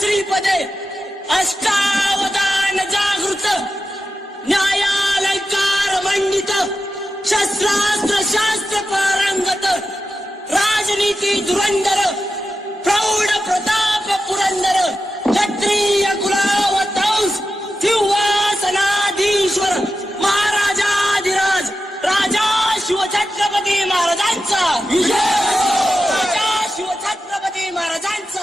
श्रीपदे अष्टावधान जागृत न्यायालयकार मंडित शस्त्रास्त्र शास्त्र पारंगत राजनीती धुरंधर प्रौढ प्रताप पुरंदर क्षत्रिय कुलावतंस सिंहासनाधीश्वर महाराजाधिराज राजा शिवछत्रपती महाराजांचा विजय. राजा शिवछत्रपती महाराजांचा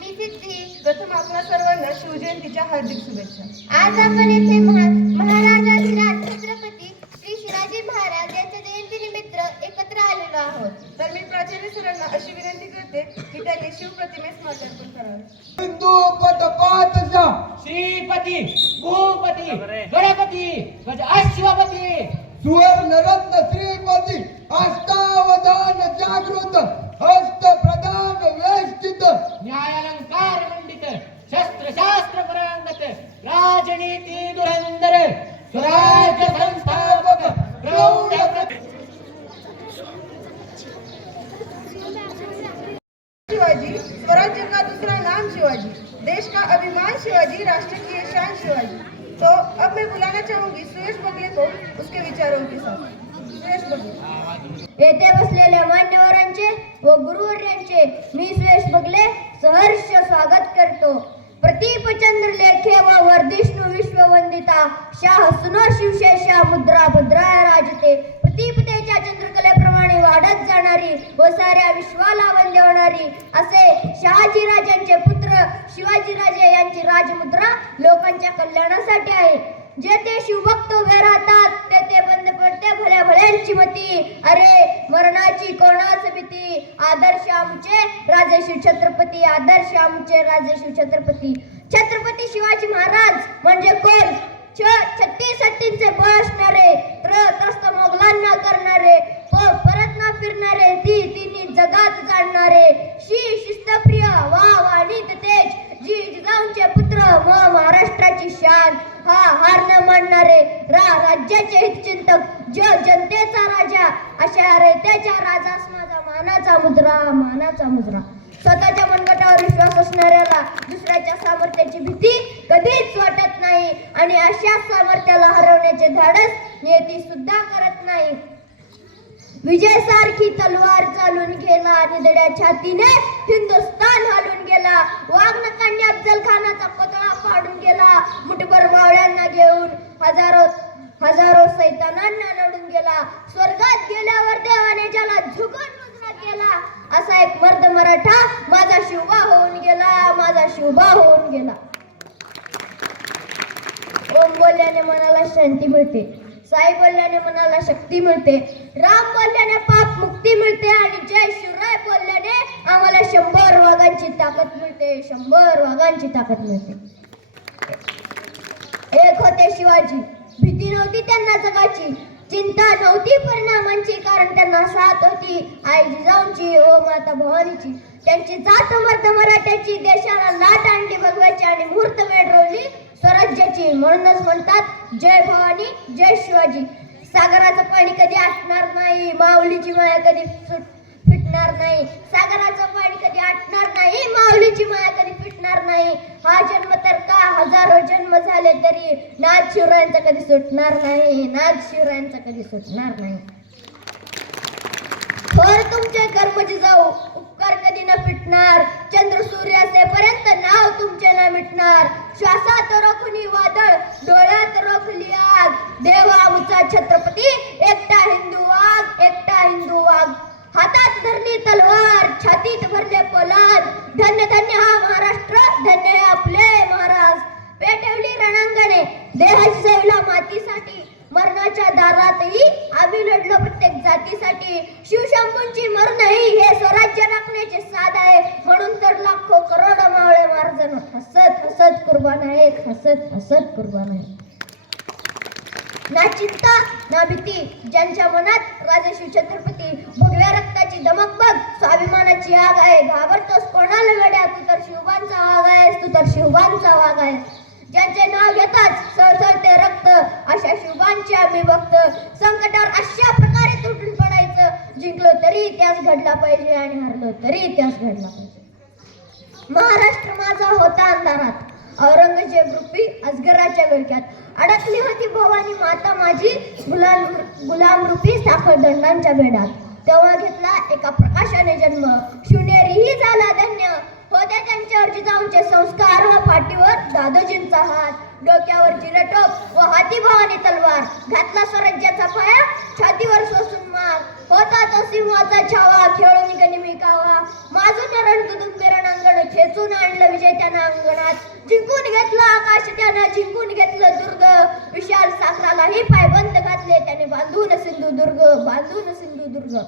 मी सिद्धी. प्रथम आपल्या सर्वांना शिवजयंतीच्या हार्दिक शुभेच्छा. आज आपण येथे महाराजाधिराज छत्रपती श्री शिवाजी महाराज यांच्या जयंतीनिमित्त एकत्र आलेलो आहोत. तर मी प्राचार्य सरांना अशी विनंती करते की त्यांनी शिवप्रतिमेस मार्गदर्शन करावे. हिंदू पदपातजा श्रीपती भूपती गणपती अश्वपती सुवर्ण रत्न श्रीपती अष्टावधान जागृत हस्त प्रधान वेष्टित न्यायालंकार मंडित शस्त्र शास्त्र परांगत राजनीती धुरंधर स्वराज्य संस्थापक प्रौढ शिवाजी स्वराज्य का दूसरा नाम शिवाजी, देश का अभिमान शिवाजी, राष्ट्र की शान शिवाजी. तो अब मैं बुलाना चाहूंगी सुरेश बगले को उसके विचारों के साथ. सुरेश बगले. येथे बसलेल्या मान्यवरांचे व गुरुवर्यांचे मी सुरेश बगले सहर्ष स्वागत करतो. प्रतीपचंद्र लेखे व वर्धिष्णू विश्ववंदिता शाह सुनो शिवशेषा मुद्रा भद्राय राजते. प्रतीपतेच्या चंद्रकलेप्रमाणे वाढत जाणारी व साऱ्या विश्वाला वंद्य होणारी असे शहाजीराजांचे पुत्र शिवाजीराजे यांची राजमुद्रा लोकांच्या कल्याणासाठी आहे. जेथे शिवभक्त उभे राहतात तेथे बंद पडते भल्या भल्यांची मती. अरे मरणाची कोणाच भीती. आदर्श आमचे राजे शिवछत्रपती, आदर्श आमचे राजे शिवछत्रपती. छत्रपती शिवाजी महाराज म्हणजे कोण? 36 हत्तींचे बळ असणारे, त्रस्त मोगलांना करणारे, परत न फिरणारे, तिन्ही जगात जाणणारे, शिस्तप्रिय वाणीत तेज, जिजाऊंचे पुत्र महाराष्ट्राची शान, हार न मानणारे, राज्याचे हितचिंतक, जनतेचा राजा, अशा रयतेच्या राजास माझा मानाचा मुजरा. स्वतःच्या मनगटावर विश्वास असणाऱ्याला दुसऱ्याच्या सामर्थ्याची भीती कधीच वाटत नाही आणि अशा सामर्थ्याला हरवण्याचे धाडस नियती सुद्धा करत नाही. विजय सारखी तलवार चालून गेला, निधड्या छातीने हिंदुस्तान हालून गेला. वाघनकांनी अफजल खानाचा पुतळा पाडून गेला. मुठभर मावळ्यांना घेऊन हजारो सैतानांना लढून गेला. स्वर्गात गेल्यावर देवाने ज्याला झुकून मुजरा केला असा एक मर्द मराठा माझा शिवबा होऊन गेला. ओम बोलल्याने मनाला शांती मिळते, साई बोलल्याने मनाला शक्ती मिळते, राम बोलल्याने पाप मुक्ती मिळते आणि जय शिवराय बोलल्याने आम्हाला 100 वाघांची ताकद मिळते. एक होते शिवाजी. भीती नव्हती त्यांना जगाची, चिंता नव्हती परिणामांची, कारण त्यांना साथ होती आई जिजाऊंची व माता भवानीची. त्यांची जात मर्द मराठ्याची, देशाला लाट आणली भगवाची आणि मुहूर्त वेळ रोवली स्वराज्याची. म्हणूनच म्हणतात जय भवानी जय शिवाजी. सागराचं पाणी कधी आटणार नाही, माऊलीची माया कधी फिटणार नाही. सागराचं पाणी कधी आटणार नाही, माऊलीची माया कधी फिटणार नाही. हा जन्म तर का हजारो जन्म झाले तरी नाथ शिवरायांचा कधी सुटणार नाही. थोर तुमचे कर्म जिजाऊ, उपकार कधी न फिटणार. चंद्र सूर्य असेपर्यंत नाव तुमचे न मिटणार. श्वासात रोखुनी वादळ, डोळ्यात रोखली आग. देवा आमचा छत्रपती एकटा हिंदू वाघ. हातात धरली तलवार, छातीत भरले पोलाद. धन्य धन्य हा महाराष्ट्र, धन्य हे आपले महाराज. पेटवली रणांगणे देहाची सेवला मातीसाठी. मरणाच्या दारातही आम्ही लढलो प्रत्येक जातीसाठी. शिवशंभूंची मरणही हे स्वराज्य राखण्याचे साध आहे. म्हणून तर लाखो करोड मावळे मार्जन हसत कुर्बान आहे. ना चिंता ना भीती ज्यांच्या मनात राजे शिवछत्रपती. भगव्या रक्ताची दमक बघ, स्वाभिमानाची आग आहे. घाबरतोस कोणाला वेड्या, तू तर शिवबांचा वाघ आहेस. ज्यांचे नाव घेताच सळसळते रक्त, अशा शिवबांचे आम्ही भक्त. संकटावर अशा प्रकारे तुटून पडायचं, जिंकलो तरी इतिहास घडला पाहिजे आणि हरलो तरी इतिहास घडला पाहिजे. महाराष्ट्र माझा होता अंधारात, औरंगजेब रूपी अजगराच्या गळक्यात अडकली होती भवानी माता माझी, गुलाम रूपी साखरदंडांच्या बेडात. तेव्हा घेतला एका प्रकाशाने जन्म, शिवनेरीही झाला धन्य. होत्या त्यांच्यावर जिजाऊंचे संस्कार व पाठीवर दादोजींचा हात, डोक्यावर जिरटोप व हाती भवानी तलवार. घातला स्वराज्याचा पाया, छातीवर सोसून माग. होता तो सिंहाचा छावा, खेळून गनिमी कावा. माझून रणकुदुंबे रणांगण, खेचून आणलं विजय त्यानं अंगणात. जिंकून घेतलं आकाश त्यानं, जिंकून घेतलं दुर्ग. विशाल सागरालाही पायबंद घातले त्याने, बांधून सिंधुदुर्ग, बांधून सिंधुदुर्ग.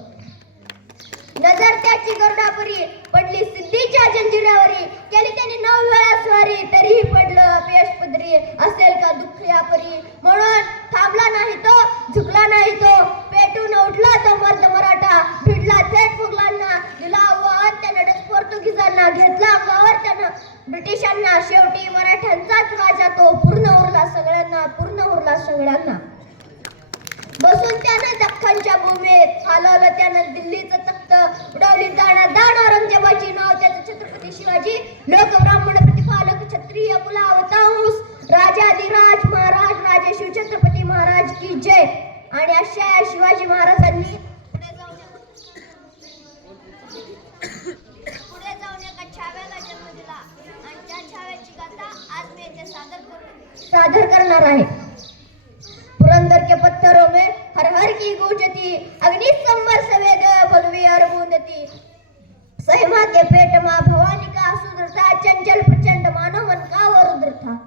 नजर त्याची गरुडापरी, पडली सिद्धीच्या जंजिरावरी. केली त्यांनी 9 वेळा स्वारी, तरीही पडलं अपयश पदरी. असेल का दुःख यापरी, म्हणून थांबला नाही तो, झुकला नाही तो. पेटून उठला तो मर्द मराठा, भिडला थेट मुघलांना. दिला आव्हान त्यानं डच पोर्तुगीजांना, घेतला अंगावर त्यानं ब्रिटिशांना. शेवटी मराठ्यांचाच राजा तो, पूर्ण उरला सगळ्यांना, पूर्ण उरला सगळ्यांना. बसून त्यानं दख्खनच्या भूमीत, हलवलं त्यानं दिल्लीचं तख्त. उडवली दाण औरंगजेबाची, नाव त्याचं छत्रपती शिवाजी. लोक ब्राह्मण प्रतिपालक क्षत्रिय कुलावतांस, राजाधिराज महाराज राजे शिवछत्रपती महाराज की जय. आणि अशा या शिवाजी महाराजांनी पुढे जाऊन एका छाव्याला जन्म दिला. आणि त्या छाव्याची गाथा आज मी येथे सादर करणार आहे. पुरंदर के पत्थरों में हर हर की गूंजती, अग्नि संबर सवेद भगवी और बूंदती. सहिमा के पेट मां भवानी का सुंदर था, चंचल प्रचंड मानो मन का वो रुद्र था.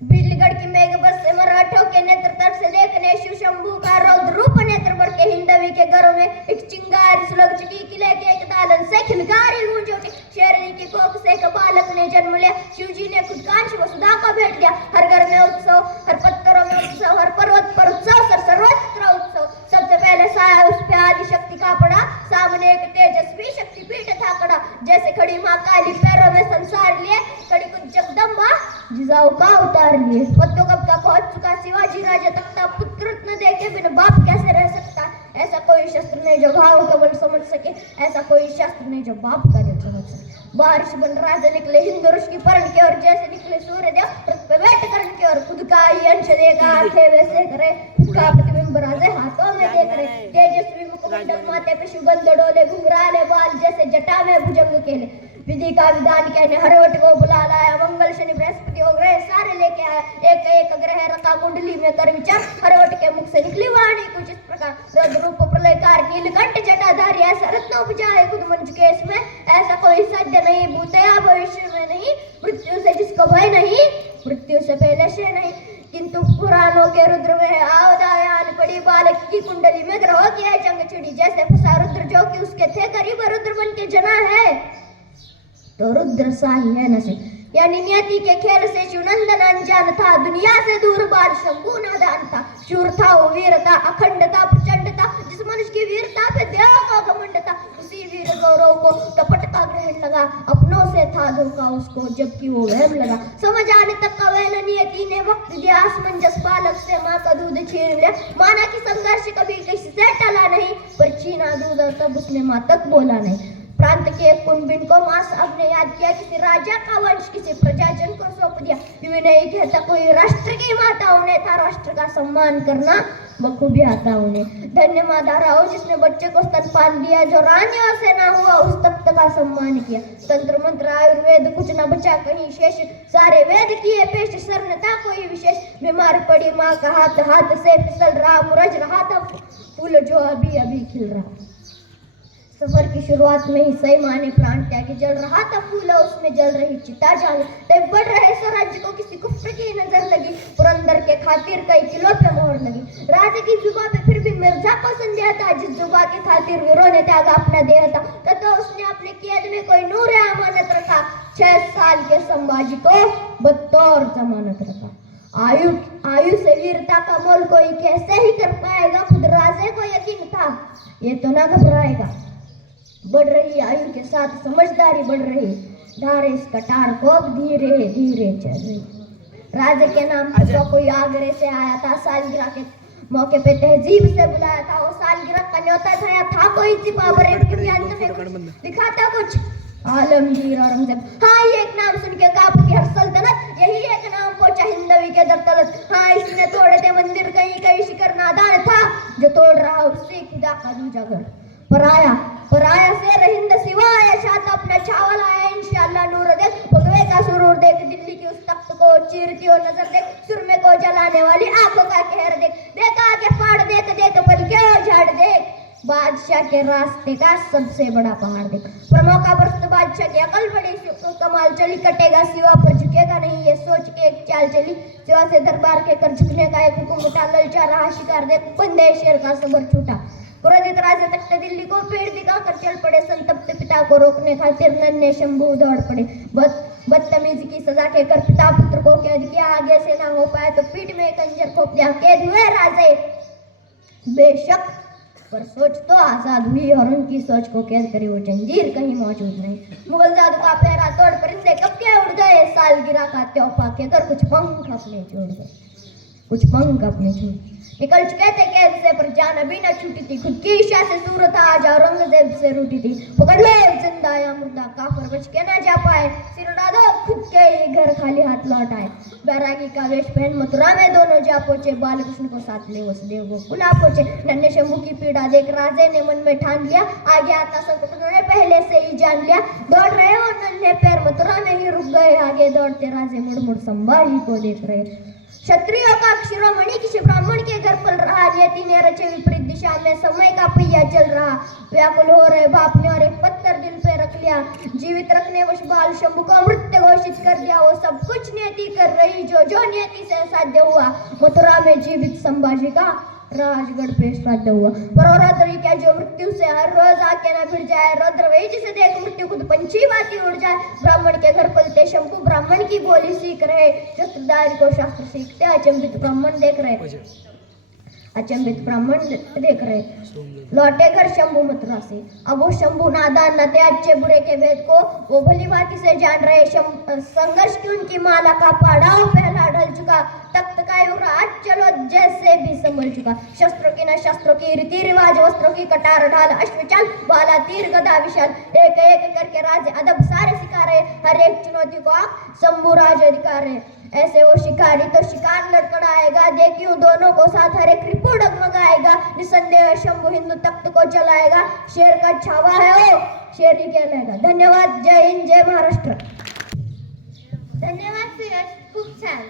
बिजलीगढ़ की मेघ बरसे मराठों के नेत्र तर से देखने, शिव शंभू का रौद्र रूप नेत्र बढ़ के हिंदवी के घरों में एक चिंगारी सुलग चुकी. किले के एक दालन से खिलगारी गूंज उठी. शेरनी की कोख से एक बालक ने जन्म लिया. शिवजी ने खुद कांच वसुधा को भेंट दिया. हर घर में उत्सव, हर पत्थरों में उत्सव, हर पर्वत पर उत्सव, सर्वत्र उत्सव. सबसे पहले साया उस पे आदि शक्ति का पड़ा, सामने एक तेजस्वी शक्तिपीठ था खड़ा. जैसे खड़ी माँ काली पैरों में संसार लिए, खड़ी कुछ जगदम्बा जिजाऊ का उतार लिए. पत्तों कब का पहुंच चुका शिवाजी राजा तख्ता, पुत्र न देखे बिन बाप कैसे रह सकता. ऐसा कोई शस्त्र नहीं जो घाव का बल समझ सके, ऐसा कोई शस्त्र नहीं जो बाप का दिल समझ सके. बारिश बन राजा निकले हिंदू ऋषि की परण की ओर, जैसे निकले सूर्यदेव रथ पे बैठ करण की ओर. खुद का ही अंश देखा आंखें वैसे करे, खुद का प्रतिबिंब राजे हाथों में देख रहे. तेजस्वी मुकुटमंडल माथे पे सुगंध डोले, घुंघराले बाल जैसे जटा में भुजंग केले. विधि का विधान कहने हरवट को बुला लाया. मंगल शनि बृहस्पति और ग्रह सारे लेके आया. एक एक ग्रह रखा कुंडली में कर विचार, हरवट के मुख से निकली वाणी कुछ इस प्रकार. रद रूप प्रलयकार नीलकंठ जटाधारी, ऐसा रत्न उपजाए खुद मंच केस में. ऐसा कोई सत्य नहीं, भूतया भविष्य में नहीं, मृत्यु से जिसको भय नहीं, मृत्यु से पहले से नहीं. किंतु पुराणों के रुद्र में आवदायान पड़ी, बालक की कुंडली में ग्रहों की है जंग छिड़ी. जैसे फंसा रुद्र जो कि उसके थे करीब, रुद्र बन के जना है तो रुद्र सा ही है नसीब. यानी नियति के खेल से शिवनंदन अनजान था, दुनिया से दूर बाल शंभु नादान था. शूर था वो वीरता, अखंडता प्रचंडता, जिस मनुष्य की वीरता पे देव का घमंड था. उसी वीर गौरव को कपट का ग्रहण लगा, अपनों से था धोखा उसको जबकि वो वहम लगा. समझ आने तक का वह नियति ने वक्त दिया, असमंजस बालक से माँ का दूध छीन लिया. माना कि संघर्ष कभी किसी से टला नहीं, पर छीना दूध और तब उसने माँ तक बोला नहीं. प्रांत के एक कुंबिन को माँ साहब ने याद किया, किसी राजा का वंश किसी प्रजाजन को सौंप दिया. यूं नहीं कहता कोई राष्ट्र की माता, उन्हें था राष्ट्र का सम्मान करना बखूबी आता उन्हें. धन्य माता राहो जिसने बच्चे को स्तनपान दिया, जो रानियों से ना हुआ उस तख्त का सम्मान किया. तंत्र मंत्र आयुर्वेद कुछ न बचा कहीं शेष, सारे वेद किए पेश, सर न था कोई विशेष. बीमार पड़ी माँ का हाथ, हाथ से फिसल रहा, मुरझ रहा था फूल जो अभी अभी खिल रहा. सफर की शुरुआत में ही सही माने प्राण त्यागी, जल रहा था फूल उसमें जल रही चिता जागी. तब बढ़ रहे स्वराज्य को किसी कुफ्र की नजर लगी, पुरंदर के खातिर कई किलो पे मोहर लगी. राजा की जुबा पे फिर भी मिर्जा को संदेह था, जिस जुबा के खातिर वीरों ने त्यागा अपना देह था. तो उसने अपने कैद में कोई नूर अमानत रखा, 6 साल के संभाजी को बतौर जमानत रखा. आयु से वीरता का मोल कोई कैसे ही कर पाएगा, खुद राजे को यकीन था ये तो ना घबराएगा. बढ़ रही आयु के साथ समझदारी बढ़ रही, धारे इस कटार को अब धीरे धीरे चल रही. राजा के नाम पर जो कोई आगरे से आया था, सालगिरह के मौके पे तहजीब से बुलाया था. वो सालगिरह का न्योता था कोई चिपा बरे अंत में दिखाता कुछ आलमगीर औरंगजेब, हाँ ये एक नाम सुन के कांपती हर सल्तनत, यही एक नाम पहुंचा हिंदवी के दर तलत। हाँ इसने तोड़े थे मंदिर, कहीं कहीं शिखर नादान था, जो तोड़ रहा उससे खुदा का दूजा घर। पराया पराया से रहिंद सिवाय, शात अपना चावल आया इंशाअल्लाह नूर देख, भगवे का सुरूर देख, दिल्ली की उस तख्त को चीरती हो नजर देख, सुरमे को जलाने वाली आंखों का कहर देख, देखा के फाड़ देख देख बन के झाड़ देख, बादशाह के रास्ते का सबसे बड़ा पहाड़ देख। प्रमोका परस्त बादशाह की अकल बड़ी कमाल चली, कटेगा सिवा पर झुकेगा नहीं, ये सोच के एक चाल चली, सिवा से दरबार के कर झुकने का एक हुक्म उठा, ललचा रहा शिकार देख, बंदे शेर का सबर छूटा। क्रोधित राजा तख्त दिल्ली को पेड़ दिखाकर चल पड़े, संतप्त पिता को रोकने खातिर नन्हे शंभू दौड़ पड़े। बदतमीजी की सजा के कर पिता पुत्र को कैद किया, आगे से ना हो पाए तो पीठ में खंजर खोप दिया। कैद हुए राजे बेशक, पर सोच तो आजाद हुई, और उनकी सोच को कैद करी वो जंजीर कहीं मौजूद नहीं। मुगल जादू का पहरा तोड़ परिंदे कब के उड़ गए, सालगिरह का त्योहार के कर कुछ पंख अपने छोड़ गए, कुछ पंख अपने छोड़ निकल चुके थे कैद से, पर जान अभी न छूटी थी, खुद की ईर्ष्या से सूरत आज औरंगजेब से रूठी थी। पकड़ लो जिंदा या मुर्दा, काफर बच के न जा पाए, सिर उड़ा दो खुद के ही घर खाली हाथ लौट आए। बैरागी का वेश पहन मथुरा में दोनों जा पहुंचे, बालकृष्ण को साथ ले वसुदेव गोकुल आ पहुंचे। नन्हे शंभू की पीड़ा देख राजे ने मन में ठान लिया, आगे आता संकट उन्होंने पहले से ही जान लिया। दौड़ रहे हो नन्हे पैर मथुरा में ही रुक गए, आगे दौड़ते राजे मुड़ मुड़ संभाजी को देख रहे। क्षत्रियों का शिरोमणि किसी ब्राह्मण के घर पल रहा, नियति ने रचे विपरीत दिशा में समय का पहिया चल रहा। व्याकुल हो रहे बाप ने और एक पत्थर दिल पे रख लिया, जीवित रखने वश बाल शंभू को मृत्यु घोषित कर दिया। वो सब कुछ नियति कर रही जो नियति से साध्य हुआ, मथुरा में जीवित संभाजी का राजगढ़ पे श्राद्ध हुआ। पर रुद्र क्या जो मृत्यु से हर रोज आके न भिड़ जाए, रुद्र वही जिसे देख मृत्यु खुद पंछी बाती उड़ जाए। ब्राह्मण के घर पलते शंभू ब्राह्मण की बोली सीख रहे, शस्त्रधारी को शास्त्र सीखते अचंभित ब्राह्मण देख रहे, अचंभित ब्राह्मण देख रहे। लौटे घर शंभू मथुरा से, अब वो शंभू नादान न थे, अच्छे बुरे के भेद को वो भली भांति से जान रहे। संघर्ष की उनकी माला का पड़ाव पहला ढल चुका, तख्त का युवराज चलो जैसे भी संभल चुका। शस्त्रों की न शस्त्रों की रीति रिवाज, वस्त्रों की कटार ढाल, अश्वचाल भाला तीर गदा विशाल, एक एक करके राज अदब सारे सिखा रहे, हर एक चुनौती को आप शंभू राज अधिकार रहे। ऐसे वो शिकारी तो शिकार लड़खड़ाएगा, देखियो दोनों को साथ हर एक रिपू डगमगाएगा। निसंदेह शंभू हिंदू तख्त को चलाएगा, शेर का छावा है वो शेर ही कहलाएगा। धन्यवाद, जय हिंद, जय महाराष्ट्र। धन्यवाद सूरज, खूप छान।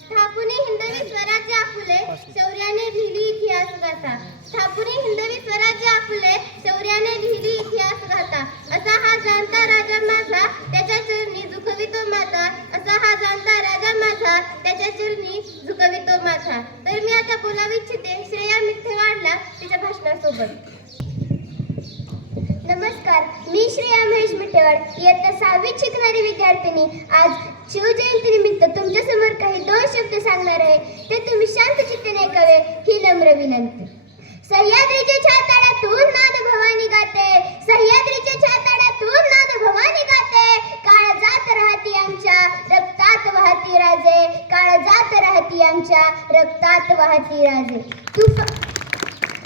स्थापुनी हिंदवी स्वराज्य आपुले, शौर्याने लिहिली इतिहास गाथा। स्थापुनी हिंदवी स्वराज्य आपुले, शौर्याने लिहिली इतिहास गाथा। असा हा जाणता राजा माझा, त्याच्या चरणी झुकवितो माथा। असा हा जाणता राजा माझा, त्याच्या चरणी झुकवितो माथा। तर मी आता बोलावू इच्छिते श्रेया मिथ्थेवाडला तिच्या भाषणासोबत। नमस्कार, मी श्रेया महेश मिठेवाड, इयत्ता 6वीत शिकणारी विद्यार्थिनी। आज शिवजयंतीनिमित्त तुमच्या समोर काही 2 शब्द सांगणार आहे, ते तुम्ही शांत चित्ताने ऐकावे ही नम्र विनंती। सह्याद्रीच्या छाताडातून नाद भवानी गाते, सह्याद्रीच्या छाताडातून नाद भवानी गाते। काळ जात राहती आमच्या रक्तात वाहती राजे, काळ जात राहती आमच्या रक्तात वाहती राजे।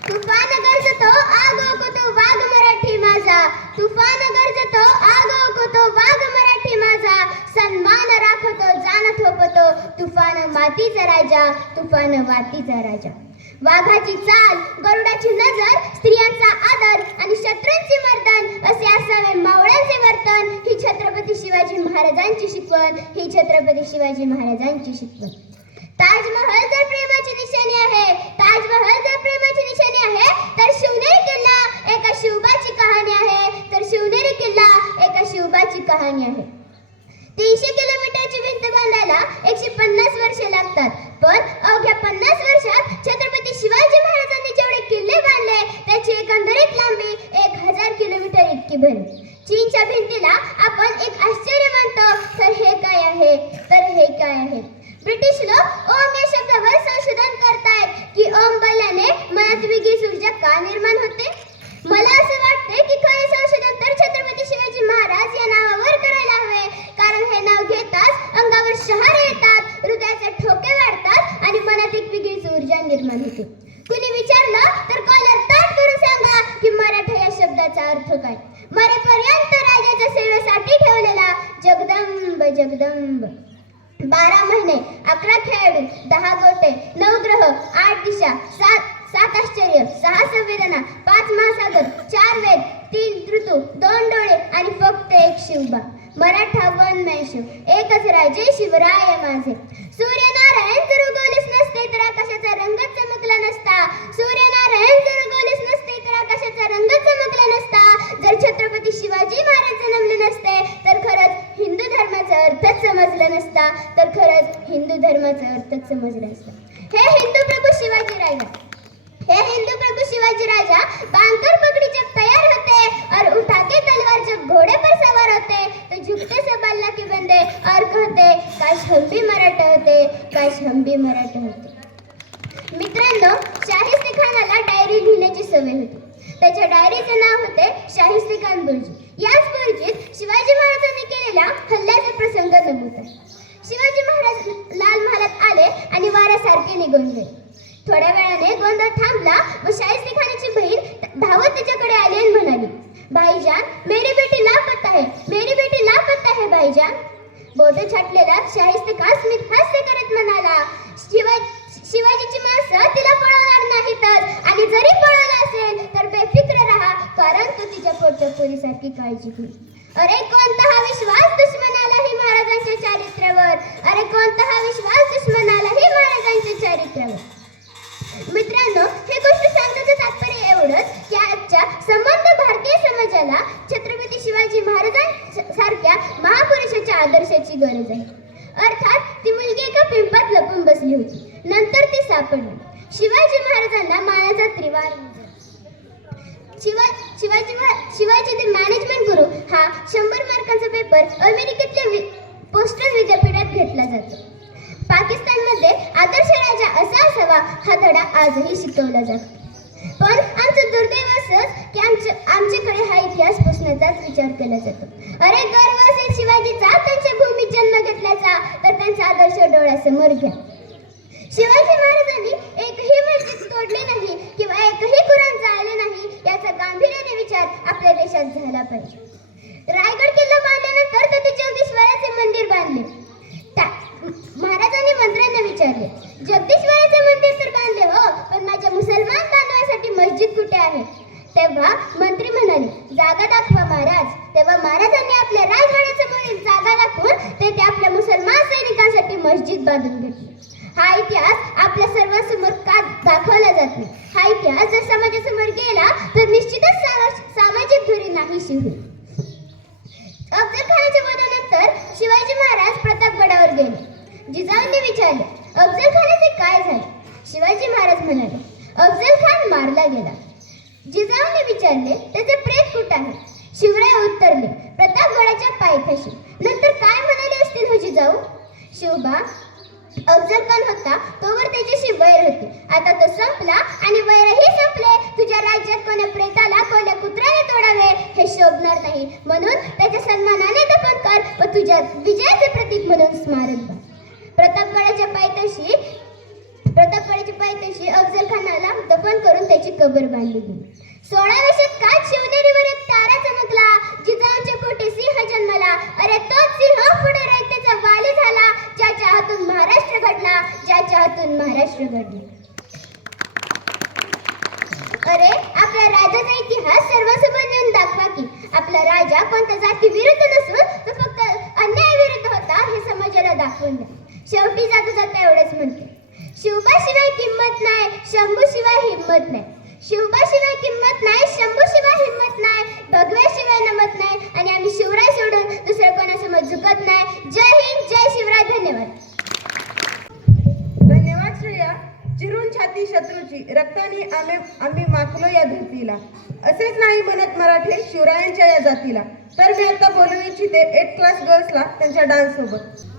तुफान गरजतो आगो को तो वाघ मराठी माझा, तुफान गरजतो आगो को तो वाघ मराठी माझा। सन्मान राखतो जाण थोपतो, तुफान मातीचा राजा, तुफान मातीचा राजा। वाघाची चाल, गरुडाची नजर, स्त्रियांचा आदर आणि शत्रूंचे मर्दन असे असावे मावळ्यांचे वर्तन। ही छत्रपती शिवाजी महाराजांची शिकवण, ही छत्रपती शिवाजी महाराजांची शिकवण। ताजमहल जर प्रेमाची निशाणी आहे, ताजमहल जर प्रेमाची निशाणी आहे, तर शिवनेरी किल्ला एका शिवबाची कहाणी आहे, तर शिवनेरी किल्ला एका शिवबाची कहाणी आहे। 300 किलोमीटरची भिंत बांधायला 150 वर्षे लागतात, पण अवघ्या 50 वर्षात छत्रपती शिवाजी महाराजांनी जेवढे किल्ले बांधले त्याची एकंदरीत लांबी 1000 किलोमीटर इतकी भरली। चीनच्या भिंतीला आपण एक आश्चर्य म्हणतो, तर हे काय आहे, तर हे काय आहे। ब्रिटिश लोक ओम या शब्दावर संशोधन करतायत की ओम बोलल्याने मनात वेगळीच ऊर्जा का निर्माण होते। मला असं वाटते की खरे संशोधन तर छत्रपती शिवाजी महाराज या नावावर करायला हवे, कारण हे नाव घेताच अंगावर शहारे येतात, हृदयाचे ठोके वाढतात आणि मनात एक वेगळीच ऊर्जा निर्माण होते। कुणी विचारलं तर कॉलर ताट करून सांगा की मराठा या शब्दाचा अर्थ काय। मरेपर्यंत राजाच्या सेवेसाठी हाती ठेवलेला जगदंब जगदंब. 12 महिने, 11 खेळाडू, 10 गोटे, 9 ग्रह, 8 दिशा, 7 आश्चर्य, 6 संवेदना, 5 महासागर, 4 वेद, 3 ऋतू, 2 डोळे आणि फक्त एक Shivba. Maratha one man show. एकच राजे शिवराय माझे. सूर्यनारायण जर उगवलेच नसते तर आकाशाचा रंगच चमकला नसता. सूर्यनारायण जर उगवलेच नसते तर आकाशाचा रंगच चमकला नसता. जर छत्रपती शिवाजी महाराज जन्मले नसते तर खरंच हिंदू धर्माचा अर्थच समजला नसता. तर खरंच हिंदू धर्माचा अर्थच समजला नसता. हे हिंदू प्रभू शिवाजी राजा, हे हिंदू प्रभु शिवाजी राजा बांकर पगड़ी जब तैयार होते और उठा के तलवार जब घोड़े पर सवार होते तो झुकते सब अल्लाह के बंदे और कहते काश हम भी मराठा होते, काश हम भी मराठा होते. मित्रांनो, शाहिस्तेखानाला डायरी लिहिण्याची सवय होती. त्याच्या डायरीचे नाव होते शाहिस्तेखान बुर्जी. याच बुर्जीत शिवाजी महाराजांनी केलेल्या हल्ल्याचे प्रसंग नमूद आहे. शिवाजी महाराज लाल महालात आले आणि वाऱ्यासारखे निघून गेले. थोड्या वेळाने गोंधळ थांबला व शाहिस्तेखानाची बहीण धावत त्याच्याकडे आली आणि म्हणाली, भाईजान मेरी बेटी लापता है, मेरी बेटी लापता है भाईजान. बोटे छाटलेला शाहिस्तेखान स्मित हास्य करत म्हणाला, शिवाजीची माणसं तिला पळवणार नाहीतच आणि जरी पळवलं असेल तर बेफिक्र राहा, कारण तो तिच्या पोटच्या पोरीसारखी काळजी घेईल. अरे कोणता हा विश्वास दुश्मनालाही महाराजांच्या चारित्र्यावर, अरे कोणता हा विश्वास दुश्मनालाही महाराजांच्या चारित्र्यावर. मित्रांनो, हे गोष्ट सांगण्याचं तात्पर्य एवढंच की आजच्या संबंध भारतीय समाजाला छत्रपती शिवाजी महाराजांसारख्या महापुरुषाच्या आदर्शाची गरज आहे. अर्थात ती मुलगी एका पिंपात लपून बसली होती. नंतर ती सापडली. शिवाजी महाराजांना मानाचा त्रिवार. शिवाजी द मॅनेजमेंट गुरु हा 100 मार्कांचा पेपर अमेरिकेतल्या पोस्टन विद्यापीठात घेतला जातो. पाकिस्तानमध्ये आदर्श राजा असा असावा हा धडा आजही शिकवला जातो. पण आमचं दुर्दैव असंच की आमच्याकडे हा इतिहास पुसण्याचाच विचार केला जातो. अरे गर्व असेल शिवाजीचा त्यांच्या भूमीत जन्म घेतल्याचा तर त्यांचा आदर्श डोळ्यासमोर घ्या. शिवाजी महाराजांनी एकही मस्जिद तोडली नाही किंवा एकही कुराण जाळले नाही याचा गांभीर्याने विचार आपल्या देशात झाला पाहिजे. रायगड किल्ला बांधल्यानंतर तिथे जगदीश्वराचे मंदिर बांधले. महाराजांनी मंत्र्यांना विचारले, जगदीश्वराचे मंदिर तर बांधले हो, पण माझ्या मुसलमान बांधवासाठी मस्जिद कुठे आहे? तेव्हा मंत्री म्हणाले, जागा दाखवा महाराज. तेव्हा महाराजांनी आपल्या राजवाड्यासमोर जागा दाखवून तेथे आपल्या मुसलमान सैनिकांसाठी मस्जिद बांधून घेतली. हा इतिहास आपल्या सर्वांसमोर का दाखवला जात नाही? हा इतिहास जर समाजासमोर गेला तर निश्चितच सामाजिक धुरी नाहीशी होईल. अफजल खानाच्या वधानंतर शिवाजी महाराज प्रतापगडावर गेले. जिजाऊंनी विचारले, अफजल खानाचे काय झाले? शिवाजी महाराज म्हणाले, अफजल खान मारला गेला. जिजाऊंनी विचारले, त्याचे प्रेत कुठे आहे? शिवराय उत्तरले, प्रतापगडाच्या पायथ्याशी. नंतर काय म्हणाले असतील हो जिजाऊ? शिवबा, अफजल खान होता तोवर त्याच्याशी वैर होते. आता तो संपला आणि वैरही संपले. तुझ्या राज्यात कोण्या प्रेताला कोण्या कुत्र्याने तोडावे हे शोभणार नाही, म्हणून त्याच्या सन्मानाने दफन कर व तुझ्या विजयाचे प्रतीक म्हणून स्मारक बांध. प्रतापगडाच्या पायथ्याशी अफजल खानाला दफन करून त्याची कबर बांधली गेली. 16व्या शतकात शिवनेरीवर एक तारा चमकला. जिजाऊंच्या पोटी सिंह जन्मला. अरे तोच सिंह पुढे रयतेचा वाली झाला. ज्याच्या हातून महाराष्ट्र घडला, ज्याच्या हातून महाराष्ट्र घडला. अरे आपल्या राजाचा इतिहास सर्वांसमोर नेऊन दाखवा की आपला राजा कोणत्या जाती विरुद्ध नसून तो फक्त अन्याय विरुद्ध होता हे समाजाला दाखवून द्या. शेवटी जाता एवढंच म्हणते, शिवबाशिवाय किंमत नाही, शंभूशिवाय हिंमत नाही. शिवबाशिवाय किंमत नाही, शंभूशिवाय हिंमत नाही, भगव्याशिवाय नमत नाही आणि आम्ही शिवराय सोडून दुसऱ्या कोणासमोर झुकत नाही. जय हिंद, जय शिवराय. धन्यवाद. धन्यवाद श्रेया. चिरून छाती शत्रूची, रक्ताने आम्ही माखलो या धरतीला. असेच नाही म्हणत मराठी शिवरायांच्या या जातीला. तर मी आता बोलू इच्छिते 8th क्लास गर्ल्सला त्यांच्या डान्स सोबत.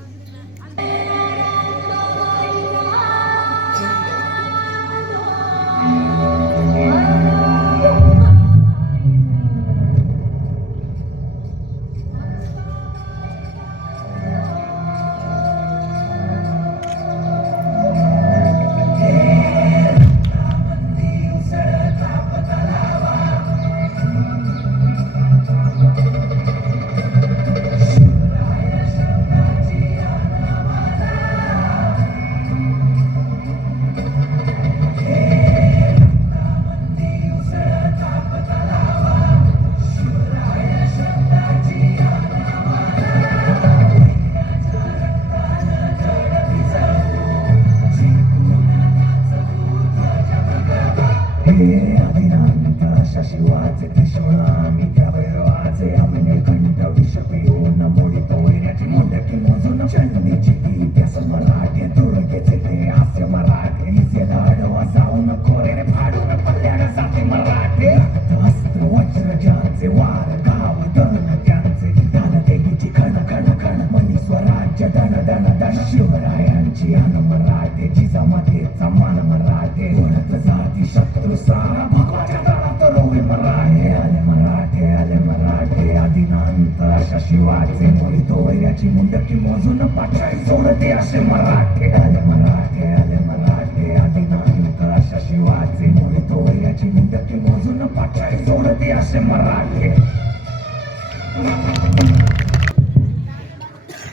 आदिनांत अशा शिवाचे मोहितो वैराची मुंडकी मोजून पाठाय सोडते असे मराठे आले मराठे आले मराठे आदिनांत अशा शिवाचे मोहितो वैराची मुंडकी मोजून पाठाय सोडते असे मराठे.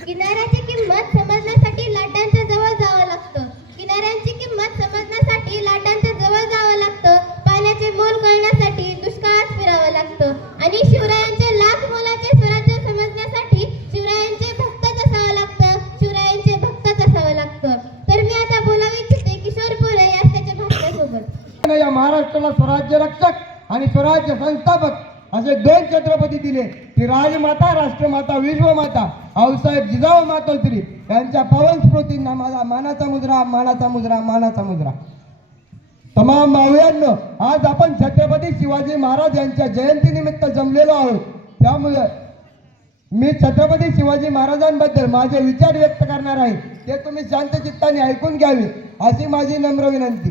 किनाऱ्याची किंमत समजण्यासाठी लाटांच्या जवळ जावं लागतं. किनाऱ्यांची किंमत समजण्यासाठी लाटांच्या जवळ जावं लागतं. पाण्याचे मोल कळण्यासाठी दुष्काळात फिरावं लागतं. आणि शिवरायांचे लाख मोलाचे स्वराज्य समजण्यासाठी शिवरायांचे भक्तच असावं लागतं. शिवरायांचे भक्तच असावं लागतं. तर मी आता बोलावू इच्छिते किशोर पुरे या त्याच्या भाषणासोबत. या महाराष्ट्राला स्वराज्य रक्षक आणि स्वराज्य संस्थापक असे दोन छत्रपती दिले की राजमाता, राष्ट्रमाता, विश्वमाता आऊसाहेब जिजाऊ मातोश्री यांच्या पावन स्मृतींना माझा मानाचा मुजरा, मानाचा मुजरा, मानाचा मुजरा. तमाम मावळ्यांनो, आज आपण छत्रपती शिवाजी महाराज यांच्या जयंतीनिमित्त जमलेलो आहोत. त्यामुळे मी छत्रपती शिवाजी महाराजांबद्दल माझे विचार व्यक्त करणार आहे. ते तुम्ही शांत चित्ताने ऐकून घ्यावे अशी माझी नम्र विनंती.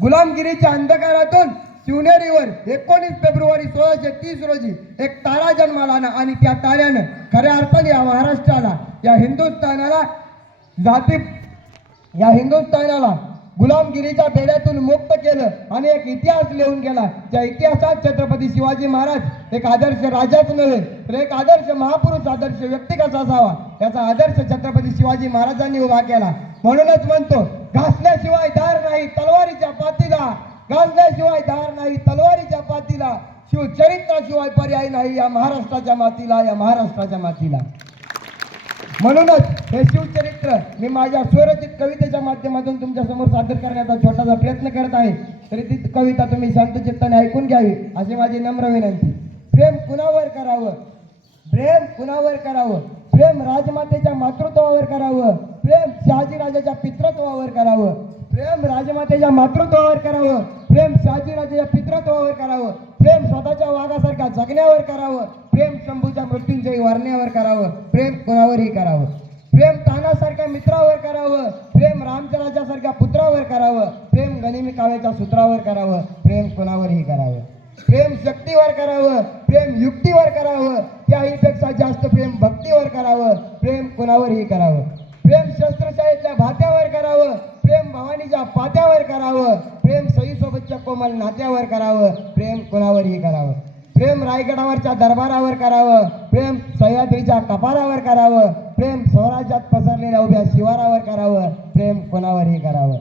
गुलामगिरीच्या अंधकारातून शिवनेरीवर 19 फेब्रुवारी 1630 रोजी एक तारा जन्माला आला आणि त्या ताऱ्यानं खऱ्या अर्थाने या महाराष्ट्राला, या हिंदुस्थानाला गुलामगिरीच्या बेड्यातून मुक्त केलं आणि एक इतिहास लिहून गेला. त्या इतिहासात छत्रपती शिवाजी महाराज एक आदर्श राजाच नव्हे तर एक आदर्श महापुरुष, आदर्श व्यक्ती कसा असावा याचा आदर्श छत्रपती शिवाजी महाराजांनी उभा केला. म्हणूनच म्हणतो, घासल्याशिवाय धार नाही तलवारीच्या पातीला, घासल्याशिवाय धार नाही तलवारीच्या पातीला, शिवचरित्राशिवाय पर्याय नाही या महाराष्ट्राच्या मातीला, या महाराष्ट्राच्या मातीला. म्हणूनच हे शिवचरित्र मी माझ्या स्वरचित कवितेच्या माध्यमातून तुमच्या समोर सादर करण्याचा छोटासा प्रयत्न करत आहे. तरी ती कविता तुम्ही शांतचित्ताने ऐकून घ्यावी अशी माझी नम्र विनंती. प्रेम कुणावर करावं, प्रेम कुणावर करावं, प्रेम राजमातेच्या मातृत्वावर करावं, प्रेम शहाजीराजाच्या पितृत्वावर करावं, प्रेम राजमातेच्या मातृत्वावर करावं, प्रेम शहाजीराजाच्या पितृत्वावर करावं, प्रेम स्वतःच्या वाघासारख्या जगण्यावर करावं, प्रेम शंभूच्या मृत्यूंजयी वारण्यावर करावं, प्रेम कोणावरही करावं, प्रेम तानासारख्या मित्रावर करावं, प्रेम रामचंद्राच्यासारख्या पुत्रावर करावं, प्रेम गनिमी काव्याच्या सूत्रावर करावं, प्रेम कोणावरही करावं, प्रेम शक्तीवर करावं, प्रेम युक्तीवर करावं, त्याहीपेक्षा जास्त प्रेम भक्तीवर करावं, प्रेम कोणावरही करावं, प्रेम शस्त्रशाळेतल्या भात्यावर करावं, प्रेम भवानीच्या पात्यावर करावं, प्रेम सईसोबतच्या कोमल नात्यावर करावं, प्रेम कोणावरही करावं, प्रेम रायगडावरच्या दरबारावर करावं, प्रेम सह्याद्रीच्या कपारावर करावं, प्रेम स्वराज्यात पसरलेल्या उभ्या शिवारावर करावं, प्रेम कोणावरही करावं,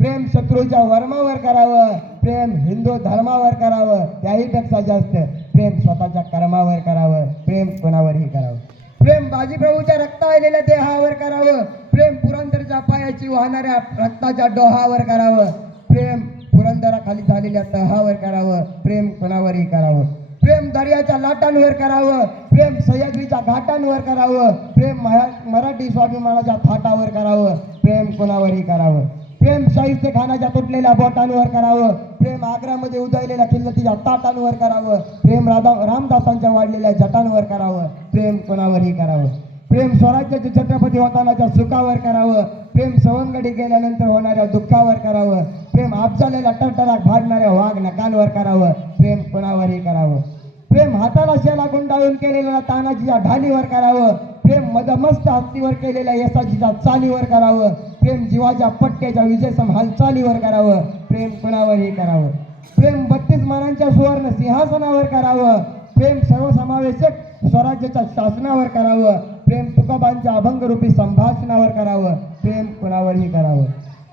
प्रेम शत्रूच्या वर्मावर करावं, प्रेम हिंदू धर्मावर करावं, त्याहीपेक्षा जास्त प्रेम स्वतःच्या कर्मावर करावं, प्रेम कोणावरही करावं, प्रेम बाजीप्रभूच्या रक्त आलेल्या देहावर करावं, प्रेम पुरंदरच्या पायाची वाहणाऱ्या रक्ताच्या डोहावर करावं, प्रेम पुरंदराखाली झालेल्या तहावर करावं, प्रेम कोणावरही करावं, प्रेम दर्याच्या लाटांवर करावं, प्रेम सह्याद्रीच्या घाटांवर करावं, प्रेम मराठी स्वाभिमानाच्या थाटावर करावं, प्रेम कोणावरही करावं, प्रेम शाहिस्ते खानाच्या तुटलेल्या बोटांवर करावं, प्रेम आग्रामध्ये उदयलेल्या खिल्लतीच्या ताटांवर करावं, प्रेम रामदासांच्या वाढलेल्या जटांवर करावं, प्रेम कोणावरही करावं, प्रेम स्वराज्याचे छत्रपती होतानाच्या सुखावर करावं, प्रेम सवंगडी गेल्यानंतर होणाऱ्या दुःखावर करावं, प्रेम आपसालेल्या टरटरात भागणाऱ्या वाघ नकांवर करावं, प्रेम कोणावरही करावं, प्रेम हाताला शेला गुंडाळून केलेल्या तानाजीच्या ढालीवर करावं, प्रेम मदमस्त हत्तीवर केलेल्या यशाजीच्या चालीवर करावं, प्रेम जीवाच्या पट्ट्याच्या विजयसम हालचालीवर करावं, प्रेम कोणावरही करावं, प्रेम 32 मानांच्या सुवर्ण सिंहासनावर करावं, प्रेम सर्वसमावेशक स्वराज्याच्या शासनावर करावं, प्रेम तुकोबांच्या अभंगरूपी संभाषणावर करावं, प्रेम कोणावरही करावं,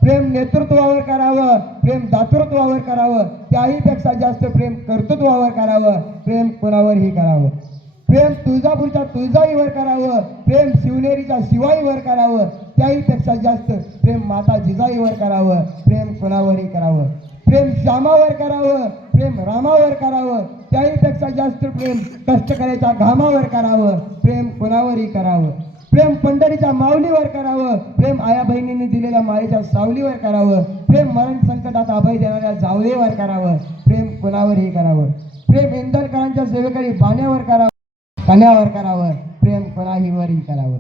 प्रेम नेतृत्वावर करावं, प्रेम दातृत्वावर करावं, त्याहीपेक्षा जास्त प्रेम कर्तृत्वावर करावं, प्रेम कोणावरही करावं, प्रेम तुळजापूरच्या तुळजाईवर करावं, प्रेम शिवनेरीच्या शिवाईवर करावं, त्याहीपेक्षा जास्त प्रेम माता जिजाईवर करावं, प्रेम कोणावरही करावं, प्रेम श्यामावर करावं, प्रेम रामावर करावं, त्याहीपेक्षा जास्त प्रेम कष्टकऱ्याच्या घामावर करावं, प्रेम कोणावरही करावं, प्रेम पंढरीच्या माऊलीवर करावं, प्रेम आया बहिणींनी दिलेल्या माळेच्या सावलीवर करावं, प्रेम मरण संकटात अभय देणाऱ्या जावळीवर करावं, प्रेम कोणावरही करावं, प्रेम इंदरकरांच्या सेवेकरी बाण्यावर करावं, कन्यावर करावं, प्रेम कोणाहीवरही करावं,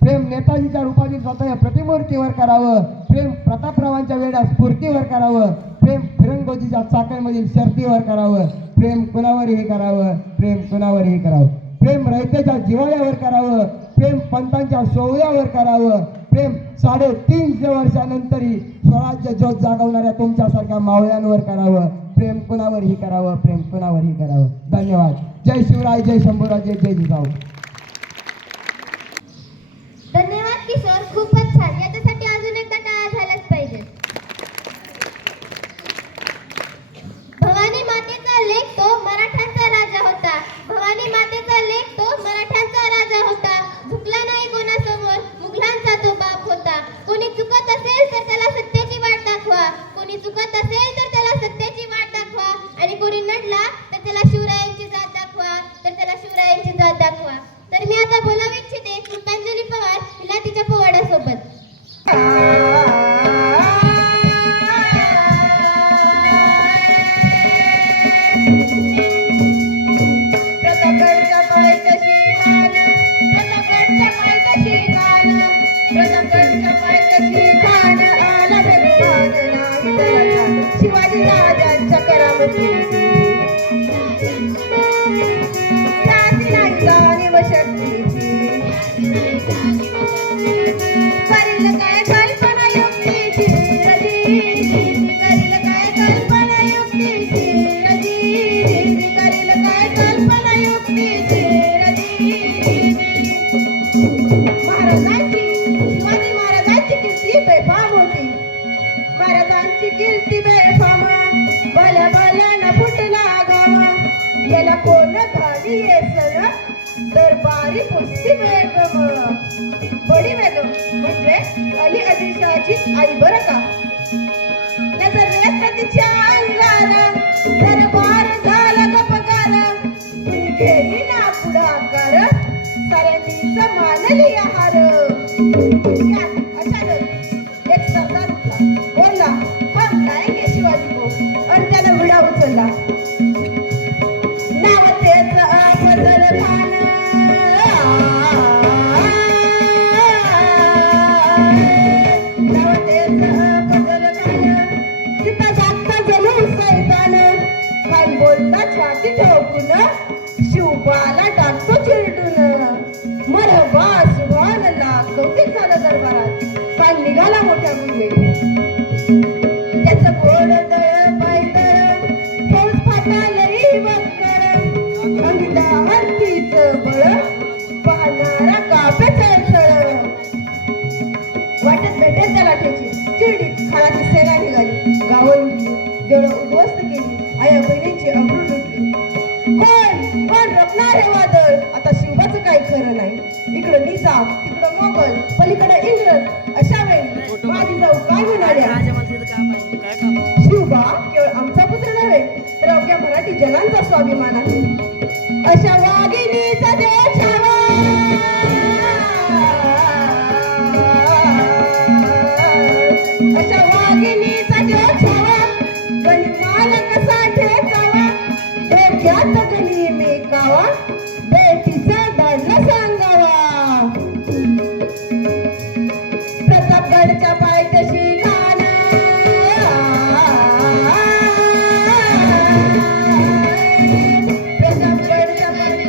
प्रेम नेताजीच्या रूपातील स्वतः प्रतिमूर्तीवर करावं, प्रेम प्रतापरावांच्या वेळा स्फूर्तीवर करावं, प्रेम फिरंगोजीच्या चाकणमधील शर्तीवर करावं, प्रेम कुणावरही करावं, प्रेम कुणावरही करावं, जनतेच्या जिव्हाळ्यावर करावं, प्रेम पंतांच्या सोहळ्यावर करावं, प्रेम 350 वर्षानंतरही स्वराज्य ज्योत जागवणाऱ्या तुमच्यासारख्या मावळ्यांवर करावं, प्रेम कुणावरही करावं, प्रेम कुणावरही करावं. धन्यवाद. जय शिवराय, जय शंभूराजे, जय जिजाऊ. धन्यवाद किशोर, खूपच छान. याच्यासाठी अजून एकदा टाळ्या झाल्याच पाहिजे. भवानी मातेचा लेक तो मराठ्यांचा राजा होता. भवानी मातेचा लेक तो मराठ्यांचा राजा होता. झुकला नाही कोणासमोर, मुघलांचा तो बाप होता. कोणी चुकत असेल तर त्याला सत्याची वाट दाखवा, कोणी चुकत असेल तर त्याला सत्याची वाट दाखवा, आणि कोणी नडला तर त्याला शिवरायांची जात दाखवा, तर त्याला शिवरायांची जात दाखवा. तर मी आता बोलावू इच्छिते कृतांजली पवार हिला तिच्या पोवाड्यासोबत. प्रतापगडच्या पायथ्याशी घाण, प्रतापगडच्या पायथ्याशी घाण, प्रतापगडच्या पायथ्याशी घाण, आला बेभान नाही त्याला शिवाजी राजांच्या करामती. त्याची नाही जाणीव शक्तीची, करील काय कल्पना युक्तीची रजी, करील काय कल्पना युक्तीची रजी, करील काय कल्पना युक्तीची रजी. महाराजांची, शिवाजी महाराजांची कीर्ती बेफाम होती. महाराजांची कीर्ती बेफाम, भल्या भल्यानं फुटला घाम. याला कोण घाली येसन दरबारी पुस्ती बेगम. बडी बेगम म्हणजे अली आदिलशाहची आई बरं का. नजर येत तिच्या अंगाला, दरबार झाला गपगार. कुणी घेई ना पुढाकार, साऱ्यांनीच मानली आहार. यात अचानक एक सरदार उठला, बोलला हम लाएंगे शिवाजी को, आणि त्यानं विडा उचलला. नाव त्याचं अफजल खान, नाव त्याचं अफजल खान. तिथं जागता जणू सैतान, खान बोलता छाती ठोकून, शिवबाला टाकतो चिरडून. मरहबा सुभानला कौतिक झालं दरबारात. खान निघाला मोठ्या गुंगे, त्याचं गोड दळ पायदळ, फौज फाटालही बक्कळ. अंगीला हत्तीचं बळ, पाहणारा कापे चळचळ. वाटत भेटेल त्याला ठेची, चिरडीत खानाची सेना निघाली. गावं लुटली, देवळं उद्ध्वस्त केली, आया बहिणींची अब्रू लुटली. कोण रपणार हे वादळ, आता शिवबाचं काही खरं नाही. इकडं निजाम, तिकडं मोगल, पलीकडं इंग्रज. अशा वेळी माझी जाऊ काय म्हणाल्या, शिवबा केवळ आमचा पुत्र नव्हे तर अवघ्या मराठी जनांचा स्वाभिमान आहे. अशा वाघिणीचा देव छावा, अशा वाघिणीचा देव छावा. गणिमाल कसा ठेचावा, डोक्यात गणी मेकावा, बेटीचा दांडला सांगावा. प्रतापगडच्या पायथ्याशी घाण, प्रतापगडच्या पायथ्याशी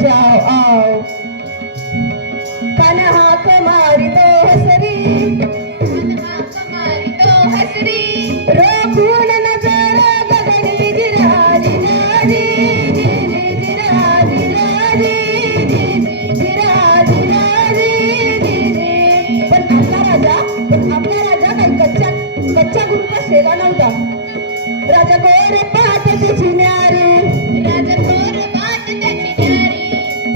जाओ आओ खाना हाक मारी तो हसरी रोखून नजर गगनी जिराजी राजी जिराजी राजी जिराजी राजी पण आपला राजा काही कच्च्या गुरूला शेला नव्हता. राजा गोरे पाट त्याची न्यारी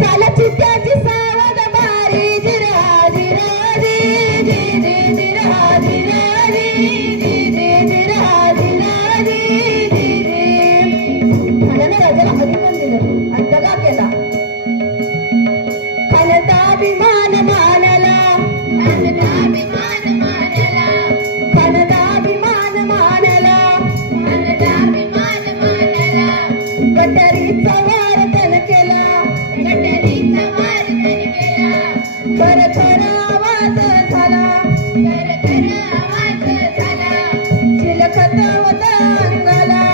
चालाची त्याची सावध बारी जिराजी राजी जिराजी राजी जिराजी राजी खाण्याने राजाला अधिकरण दिलं आणि दगा केला. खाण्याचा अभिमान मानला खाण्याचा अभिमान मानला गटारीचा वर्तन केला खर खर आवाज झाला चिलखत होता अंगाला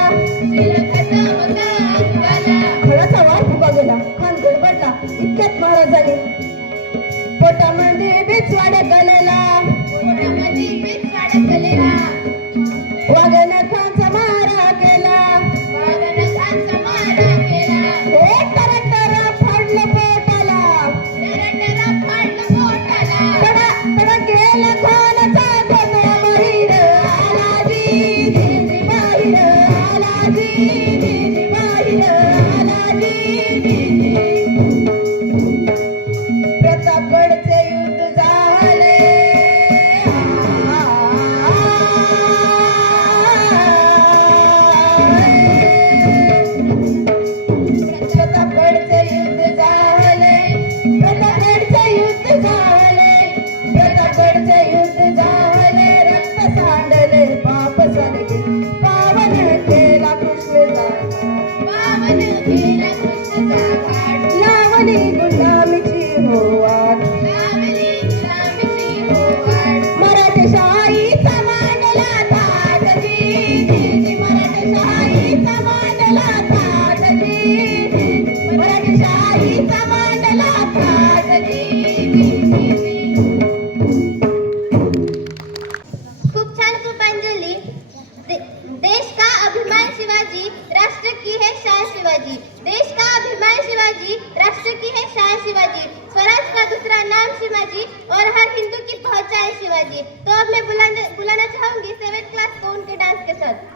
खडाचा वाट फुका गेला. खान गडबडला. इतक्यात महाराजांनी पोटामध्ये बेचवाड गलेला वाघनखांचा मारा केला. हे टरटर फाडलं पोटाला तडा गेला खानाचा गोंधळ बाहेर आला जी बाहेर आला जी बाहेर आला जी प्रतापगडचे युद्ध झाले प्रतापगडचे युद्ध झाले प्रतापगडचे युद्ध झाले प्रतापगडचे युद्ध झाले रक्त सांडले पाप सरगे पावन केला कृष्णचा लावणी गुलामीची होवाट मराठेशाहीचा मांडला थाट जी मराठेशाहीचा मांडला थाट जी मराठेशाहीचा मांडला थाट जी. खूप छान पुष्पांजली. देश का अभिमान शिवाजी, राष्ट्र की है शान शिवाजी. देश का अभिमान शिवाजी, राष्ट्र की है शान शिवाजी. स्वराज का दूसरा नाम शिवाजी और हर हिंदू की पहचान शिवाजी. तो अब मैं बुलाना चाहूंगी 7th क्लास को उनके डांस के साथ.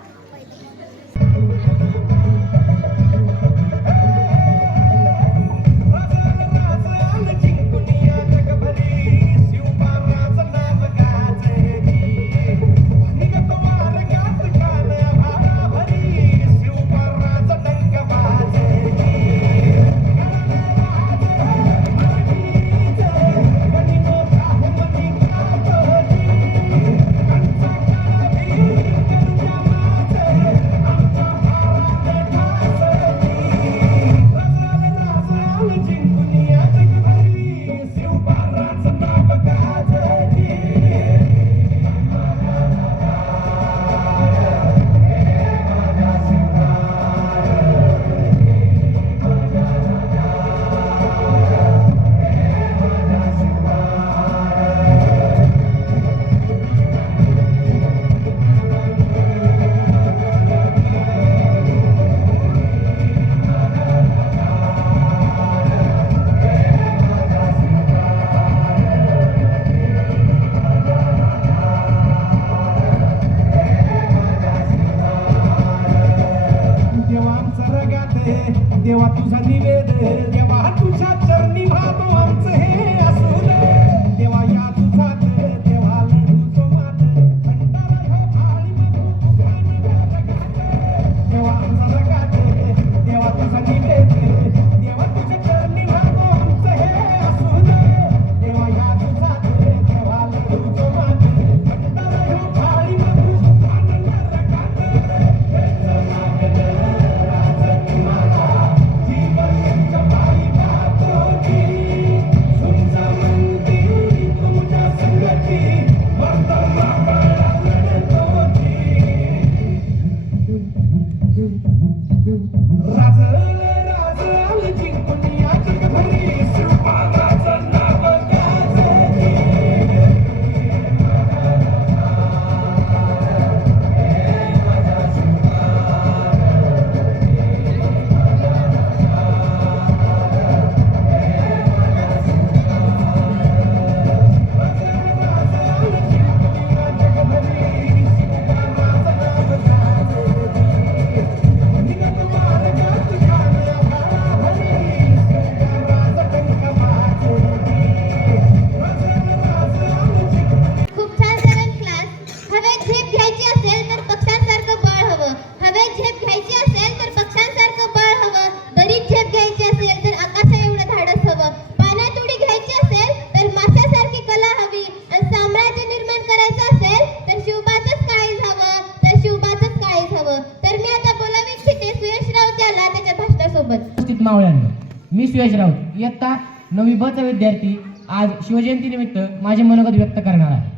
सुयश राऊत इयत्ता 9वी ब चा विद्यार्थी आज शिवजयंती निमित्त माझे मनोगत व्यक्त करणार आहे.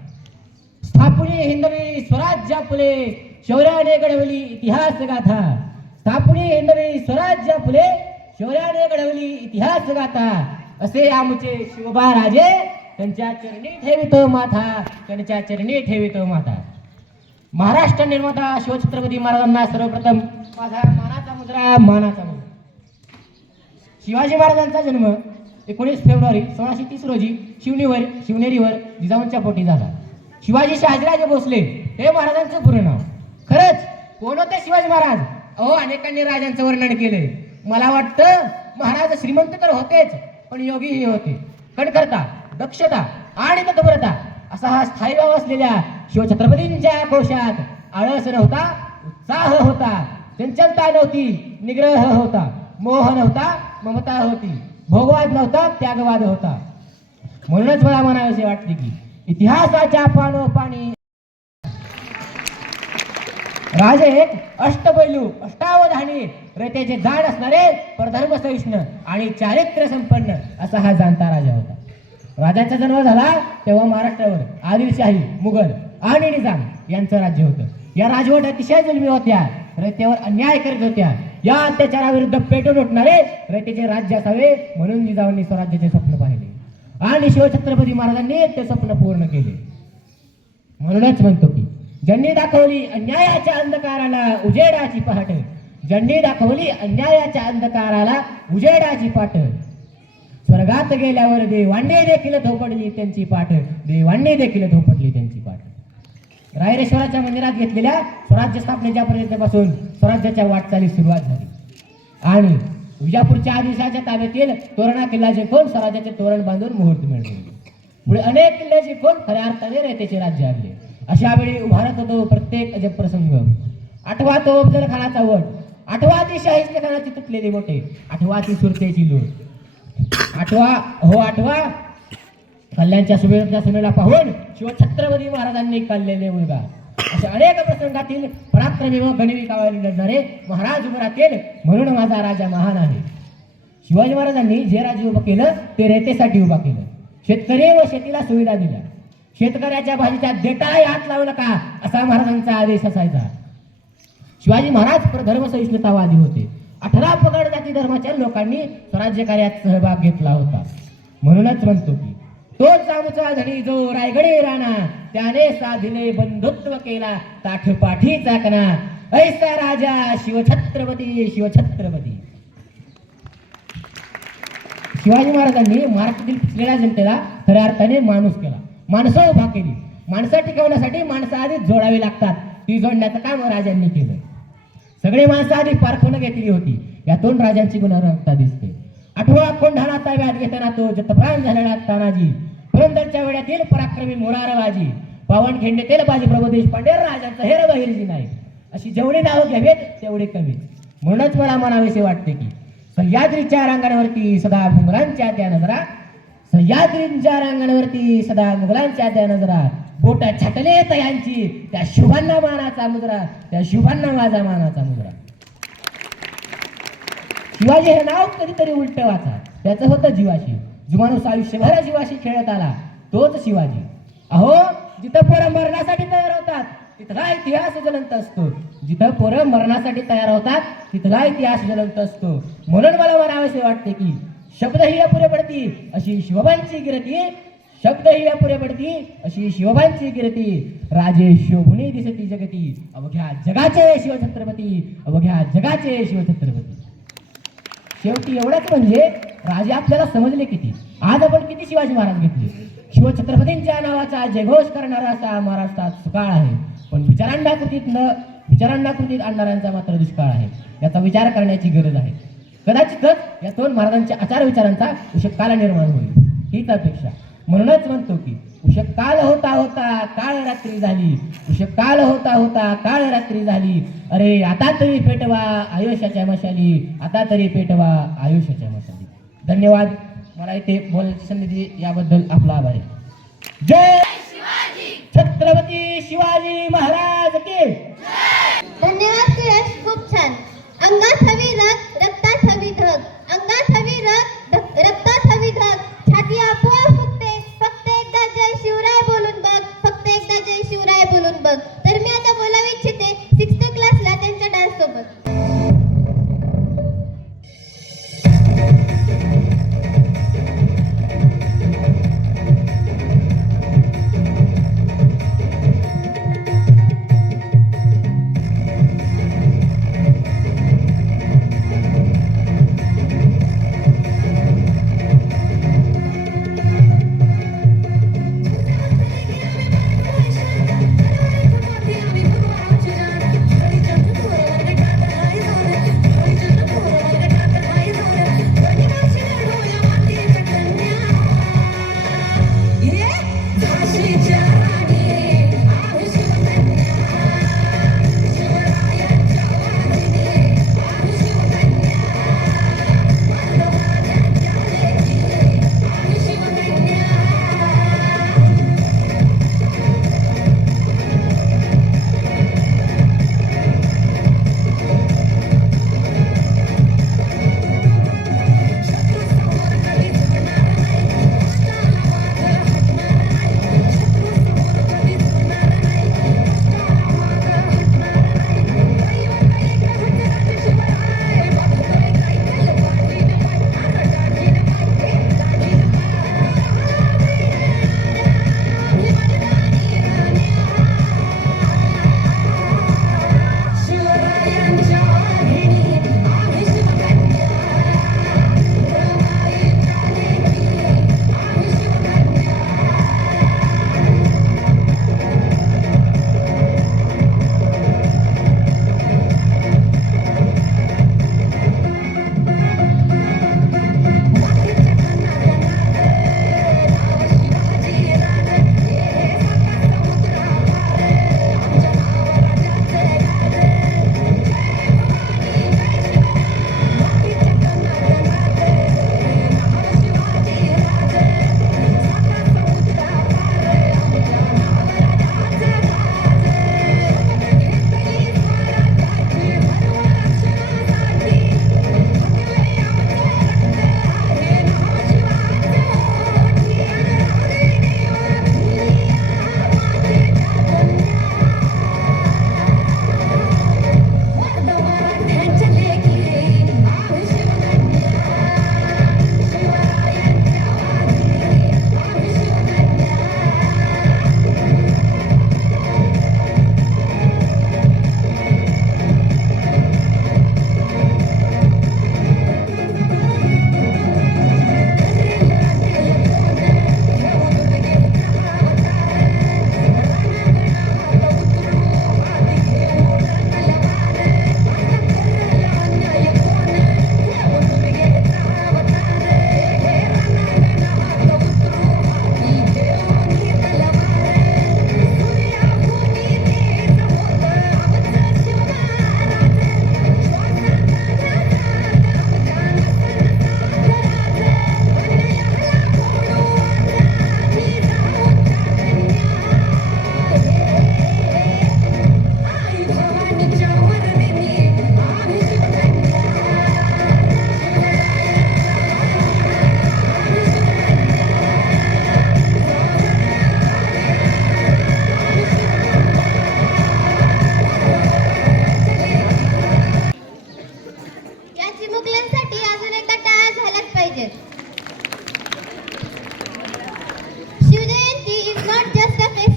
स्थापने हिंदवी स्वराज्य फुले शौर्याने घडवली इतिहास गाथा. स्थापने हिंदवी स्वराज्य फुले शौर्याने घडवली इतिहास गाथा. असे आमचे शिवबा राजे त्यांच्या चरणी ठेवितो माथा. त्यांच्या चरणी ठेवितो माथा. महाराष्ट्र निर्माता शिवछत्रपती महाराजांना सर्वप्रथम माझा मानाचा मुद्रा. शिवाजी महाराजांचा जन्म 19 फेब्रुवारी 1630 रोजी शिवनेरीवर जिजाऊंच्या पोटी झाला. शिवाजी शहाजीराजे भोसले हे महाराजांचं पूर्ण नाव. खरंच कोण होते शिवाजी महाराज? अनेकांनी राजांचं वर्णन केले. मला वाटतं महाराज श्रीमंत तर होतेच, पण योगीही होते. कणखरता, दक्षता आणि तत्परता असा हा स्थायी भाव असलेल्या शिवछत्रपतींच्या कोशात आळस नव्हता, उत्साह होता, चंचलता नव्हती, निग्रह होता, मोह नव्हता, ममता होती, भोगवाद नव्हता, त्यागवाद होता. म्हणूनच मला म्हणावेसे वाटते की इतिहासाच्या पानोपानी राजे एक अष्टपैलू, अष्टावधानी, रयतेचे जाण असणारे, परधर्म सहिष्णू आणि चारित्र्य संपन्न असा हा जाणता राजा होता. राजाचा जन्म झाला तेव्हा महाराष्ट्रावर आदिलशाही, मुघल आणि निजाम यांचं राज्य होतं. या राजवट अतिशय जुलमी होत्या, रयतेवर अन्याय करत होत्या. या अत्याचाराविरुद्ध पेटून उठणारे रयतेचे राज्य असावे म्हणून जिजाऊंनी स्वराज्याचे स्वप्न पाहिले आणि शिवछत्रपती महाराजांनी ते स्वप्न पूर्ण केले. म्हणूनच म्हणतो की ज्यांनी दाखवली अन्यायाच्या अंधकाराला उजेडाची पहाट, ज्यांनी दाखवली अन्यायाच्या अंधकाराला उजेडाची पाठ, स्वर्गात गेल्यावर देवांनी देखील धोपडली त्यांची पाठ, देवांनी देखील धोपडली त्यांची पाठ. रायरेश्वराच्या मंदिरात घेतलेल्या स्वराज्य स्थापनेच्या प्रयत्नापासून स्वराज्याच्या वाटचाली सुरुवात झाली आणि विजापूरच्या आदिलशहाच्या ताब्यातील तोरणा किल्ला जिंकून स्वराज्याचे तोरण बांधून मुहूर्त मिळवले. पुढे अनेक किल्ले जिंकून खऱ्या अर्थाने रयतेचे राज्य आणले. अशा वेळी उभारत होतो प्रत्येक अजब प्रसंग. आठवा तो अफजल खानाचा वट, आठवा ती शाहिस्ते खानाची तुटलेली मोठे, आठवा ती सुरतेची लोट, आठवा कल्याणच्या सुमेला पाहून शिवछत्रपती महाराजांनी काढलेले मुलगा. अशा अनेक प्रसंगातील पराक्रमी व गणवी कावाली लढणारे महाराज उभे राहतील म्हणून माझा राजा महान आहे. शिवाजी महाराजांनी जे राज्य उभं केलं ते रयतेसाठी उभा केलं. शेतकरी व शेतीला सुविधा दिल्या. शेतकऱ्याच्या भाजीच्या देठालाही हात लावू नका असा महाराजांचा आदेश असायचा. शिवाजी महाराज परधर्म सहिष्णुतावादी होते. 18 पगड जाती धर्माच्या लोकांनी स्वराज्य कार्यात सहभाग घेतला होता. म्हणूनच म्हणतो की तोच आमचा धनी जो रायगडी राणा, त्याने साधिले बंधुत्व केला ताठ पाठीचा कणा, ऐसा राजा शिवछत्रपती. शिवाजी महाराजांनी महाराष्ट्रातील पिछलेल्या जनतेला खऱ्या अर्थाने माणूस केला, माणसं उभा केली. माणसं टिकवण्यासाठी माणसं आधी जोडावी लागतात, ती जोडण्याचं काम राजांनी केलं. सगळे माणसं आधी पारखून घेतली होती. यातून राजांची गुणवत्ता दिसते. 8वा कोंढाणा ताब्यात घेताना तो जतप्राण झालेला तानाजी, पुरंदरच्या वेळातील पराक्रमी मोरारबाजी, पावनखिंडीतील बाजी प्रभू देशपांडे राजांचा हेर बहिर्जी नाही. अशी जेवढी नावं घ्यावीत तेवढे कमी. म्हणूनच मला म्हणावेसे वाटते की सह्याद्रीच्या रांगांवरती सदा मुघलांच्या त्या नजरा, सह्याद्रीच्या रांगांवरती सदा मुघलांच्या त्या नजरा, बोट छाटले तयांची त्या शुभांना मानाचा मुद्रा, त्या शुभांना माझा मानाचा मुद्रा. शिवाजी हे नाव कधीतरी उलट वाचा, त्याचं होतं जीवाशी. जुमानुस आयुष्यभर जीवाशी खेळत आला तोच शिवाजी. अहो जिथं पोरं मरण्यासाठी तयार होतात तिथला इतिहास ज्वलंत असतो. जिथं पोरं मरण्यासाठी तयार होतात तिथला इतिहास ज्वलंत असतो. म्हणून मला म्हणावेसे वाटते की शब्द ही अपुरे पडती अशी शिवबांची कीर्ती, शब्द ही अपुरे पडती अशी शिवबांची कीर्ती. राजे शोभुनी दिसती जगती, अवघ्या जगाचे शिवछत्रपती, अवघ्या जगाचे शिवछत्रपती. शेवटी एवढंच म्हणजे राजे आपल्याला समजले किती. आज आपण किती शिवाजी महाराज घेतले. शिवछत्रपतींच्या नावाचा जयघोष करणारा असा महाराष्ट्रात सुकाळ आहे, पण विचारांना कृतीत आणणाऱ्यांचा मात्र दुष्काळ आहे. याचा विचार करण्याची गरज आहे. कदाचितच यातून महाराजांच्या आचार विचारांचा उषःकाल निर्माण होईल हीच अपेक्षा. म्हणूनच म्हणतो की उषःकाल होता होता काळ रात्री झाली, उषःकाल होता होता काळ रात्री झाली. अरे आता तरी पेटवा आयुष्याच्या मशाली, आता तरी पेटवा आयुष्याच्या मशाली. धन्यवाद. मला इथे बोलण्याची संधी दिली याबद्दल आपला आभार आहे. जय छत्रपती शिवाजी महाराज की. धन्यवाद सुयश, खूप छान. अंगात हवी रग, रक्तात हवी धग, अंगात हवी रग,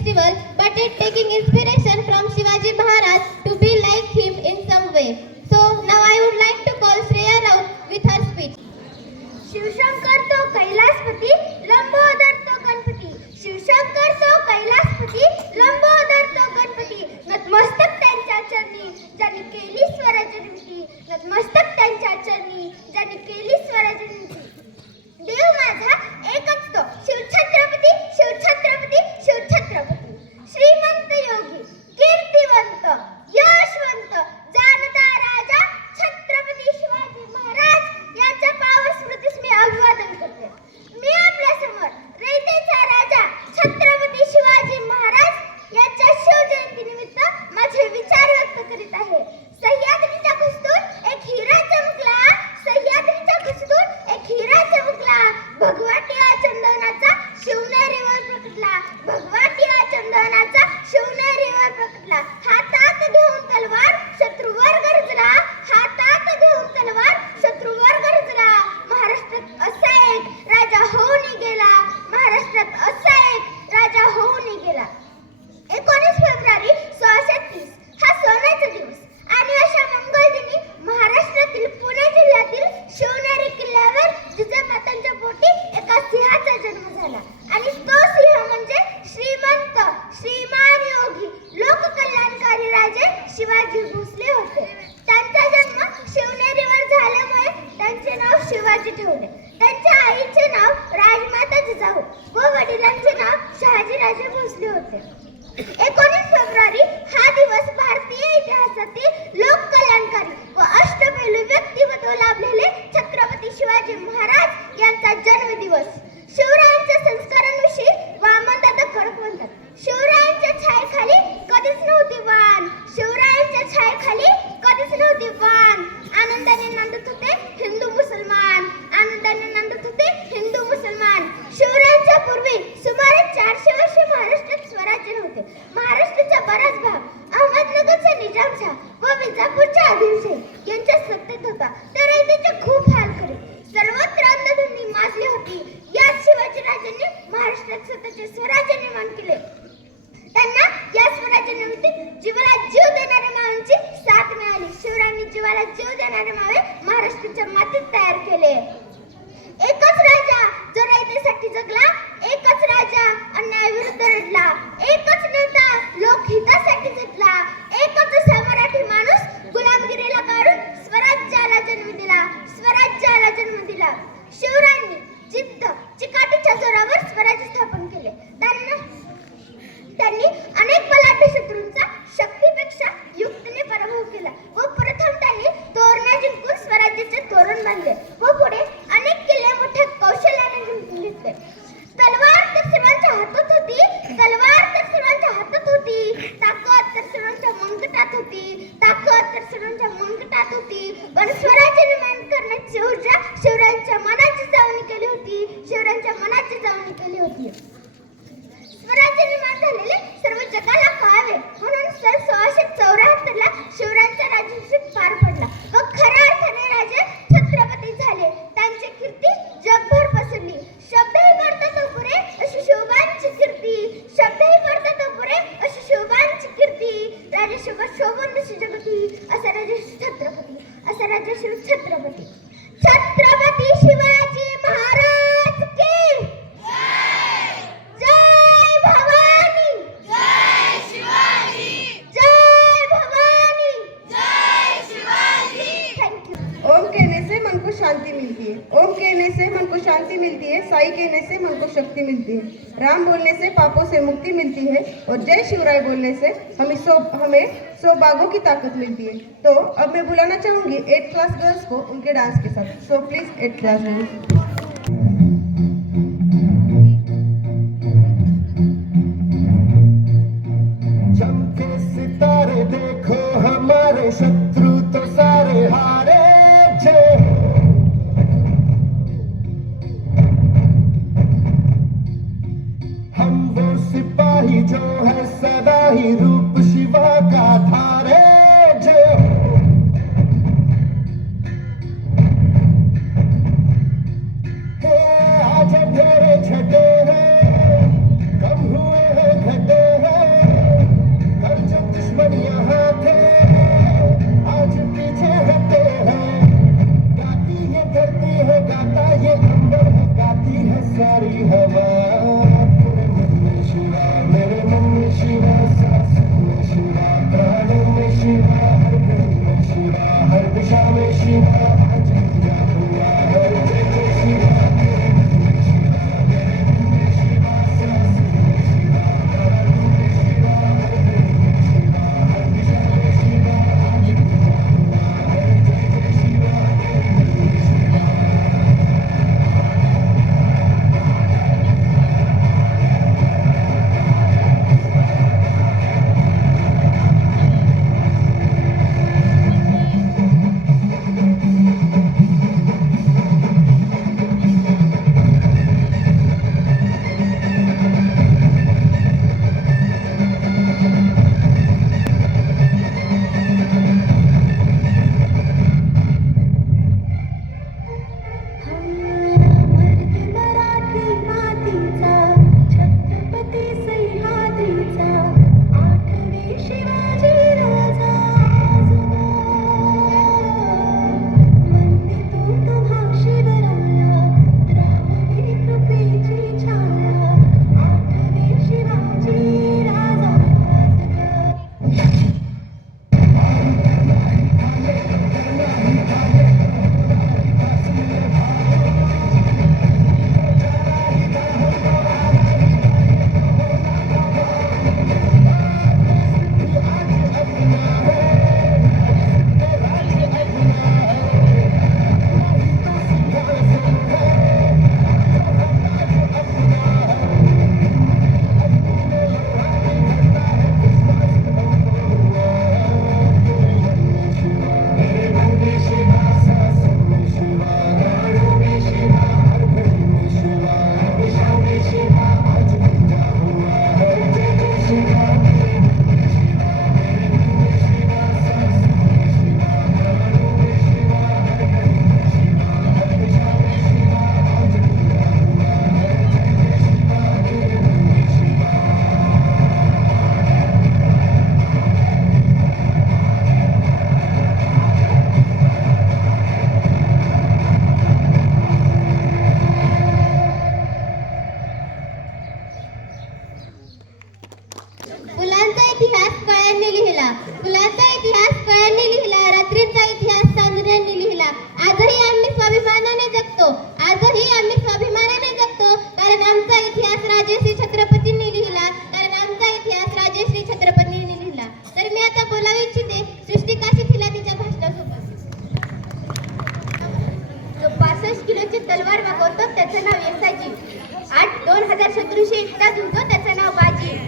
festival, but it taking inspiration from Shivaji Maharaj to be like him in some way. So now I would like to call Shreya Raut with her speech. Shivshankar तो कैलासपती, लंबोदर तो गणपती. शिवशंकर तो कैलासपती, लंबोदर तो गणपती. नतमस्तक त्यांच्या चरणी ज्यांनी केली स्वराज्य निर्मिती. नतमस्तक त्यांच्या चरणी ज्यांनी केली स्वराज्य निर्मिती. देव माझा एकच तो, शिवछत्रपती, शिवछत्रपती, शिवछत्रपती. श्रीमंत योगी, कीर्तिवंत, यशवंत, जाणता राजा छत्रपती शिवाजी महाराज यांच्या पावन स्मृतीस मी अभिवादन करते. मी आपल्या समोर रयतेचा राजा छत्रपती शिवाजी महाराज यांच्या शिवजयंती निमित्त माझे विचार व्यक्त करीत आहे. सह्याद्रीच्या कुस्तीतून एक हिरा चमकला, सह्याद्रीच्या कुस्तीतून एक हिरा चमकला. भगवाटिया चंदनाचा शिवनेरीवर प्रकटला, भगवाटिया चंदनाचा शिवनेरीवर प्रकटला. हातात घेऊन तलवार शत्रूवर गरजला, हातात घेऊन तलवार शत्रूवर गरजला. महाराष्ट्रात असा एक राजा होऊन गेला, महाराष्ट्रात असा एक राजा होऊन गेला. 19 फेब्रुवारी 1630 हा सोन्याचा दिवस आणि अशा मंगळदिनी महाराष्ट्रातील पुणे जिल्ह्यातील शिवनेरी किल्ल्यावर जिजामातांच्या पोटी एका सिंहाचा जन्म झाला. आणि तो सिंह म्हणजे श्रीमंत, श्रीमान योगी, लोककल्याणकारी राजे शिवाजी भोसले होते. त्यांचा जन्म शिवनेरीवर झाल्यामुळे त्यांचे नाव शिवाजी ठेवले. त्यांच्या आईचे नाव राजमाता जिजाऊ व वडिलांचे नाव शहाजीराजे भोसले होते. 19 फेब्रुवारी हा दिवस भारतीय इतिहासातील लोककल्याणकारी व अष्टपैलू व्यक्तिमत्व लाभलेले छत्रपती शिवाजी महाराज यांचा जन्मदिवस. शिवरायांच्या संस्कारांविषयी वामनदादा कडक म्हणतात, शिवरायांच्या छायेखाली कधीच नव्हती वाण, शिवरायांच्या छायेखाली कधीच नव्हती वाण. आनंदाने नांदत होते हिंदू मुसलमान, आनंदाने नांदत होते हिंदू मुसलमान. शिवरायांच्या पूर्वी सुमारे 400 वर्षे महाराष्ट्रात स्वराज्य नव्हते. महाराष्ट्राचा बराच भाग अहमदनगरचा निजामशाह व विजापूरच्या आदिलशाही यांच्या सत्तेत होता. तर रयतेचे खूप हाल खरे. सर्वत्र अन्नधुंदी माजली होती. याच शिवाजीराजांनी महाराष्ट्रात स्वतःचे स्वराज्य निर्माण केले. त्यांना या स्वराज्यानिमित्त जीवाला जीव देणाऱ्या मावांची साथ मिळाली. शिवरायांनी जीवाला जीव देणारे मावे महाराष्ट्राच्या मातीत तयार केले. एकच राजा जो रयतेसाठी जगला, एकच राजा अन्यायाविरुद्ध लढला, एकच नेता लोकहितासाठी झटला, एकच असा मराठी माणूस गुलामगिरीला काढून स्वराज्याला जन्म दिला, स्वराज्याला जन्म दिला. शिवरायांनी जिद्द चिकाटीच्या जोरावर स्वराज्य स्थापन केले. त्यांनी अनेक बलाढ्य शत्रूंचा शक्तीपेक्षा युक्तीने पराभव केला व प्रथम त्यांनी तोरणा जिंकून स्वराज्याचे तोरण बांधले व पुढे अनेक किल्ले मोठ्या कौशल्याने जिंकून घेतले. तलवार तर सर्वांच्या हातात होती, तलवार तर सर्वांच्या हातात होती, ताकद तर सर्वांच्या मनगटात होती, ताकद तर सर्वांच्या मनगटात होती. पण स्वराज्य निर्माण करण्याची ऊर्जा शिवरायांच्या मनाची जावणी केली होती, शिवरायांच्या मनाची जावणी केली होती. स्वराज्य निर्माण झालेले सर्व जगाला कळावे म्हणून सन 1674 ला शिवरायांचा राज्याभिषेक पार पडला व खऱ्या अर्थाने राजे छत्रपती झाले. त्यांची कीर्ती जगभर पसरली. शब्दही करता तो पुरे अशी शिवबांची कीर्ती, शब्दही करता तो पुरे अशी शिवबांची कीर्ती. राजे शिव शोभून दिशी जगती असा राजे छत्रपती, असा राजे शिव छत्रपती. छत्रपती शिवाजी महाराज की जय भवानी, जय शिवाजी, जय भवानी, जय शिवाजी. Thank you. ओम कहने से मन को शांति मिलती है, ओम कहने से मन को शांति मिलती है, साई कहने से मन को शक्ति मिलती है, राम बोलने से पापों से मुक्ति मिलती है और जय शिवराय बोलने से हमें 100 बाघों की ताकत मिलती है. तो अब मैं बुलाना चाहूंगी 8th क्लास गर्ल्स को उनके डांस के साथ. So please 8th class girls. चमके सितारे देखो हमारे शत्रु तो सारे हारे. जय हम वो सिपाही जो है सदा ही रूप शिवा का धारे. जय हे आज अंधेरे छटे हैं, कम हुए हैं घटे सारी हवा तेरे मन में शिवा मेरे मन में शिवा सांसों में शिवा प्राणों में शिवा हर घर में शिवा हर दिशा में शिवा आज क्या हुआ हर जगह शिवा मेरे मन में शिवा मेरे मन में शिवा सांसों में शिवा प्राणों में शिवा हर घर में शिवा हर दिशा में शिवा आज क्या हुआ हर जगह शिवा मेरे मन में शिवा मराठी मातीचा छत्रपती सह्याद्रीचा आठवे शिवाजी राजा वंदितो तुम्हा शिवराया रामवी कृपेची छाया आठवे शिवाजी राजा फुलांचा इतिहास कळ्यांनी लिहिला फुलांचा इतिहास कळ्यांनी लिहिला रात्रीचा इतिहास चांदण्यांनी लिहिला आजही आम्ही स्वाभिमानाने जगतो कारण आमचा इतिहास राजश्री छत्रपतींनी लिहिला तर मी आता बोलावू इच्छिते सृष्टिकाशी तिला तिच्या भाषणासोबत जो 65 किलोची तलवार वागवतो त्याचं नाव यसाजी 2000 शत्रूशी एकटा झुंजतो त्याचं नाव बाजी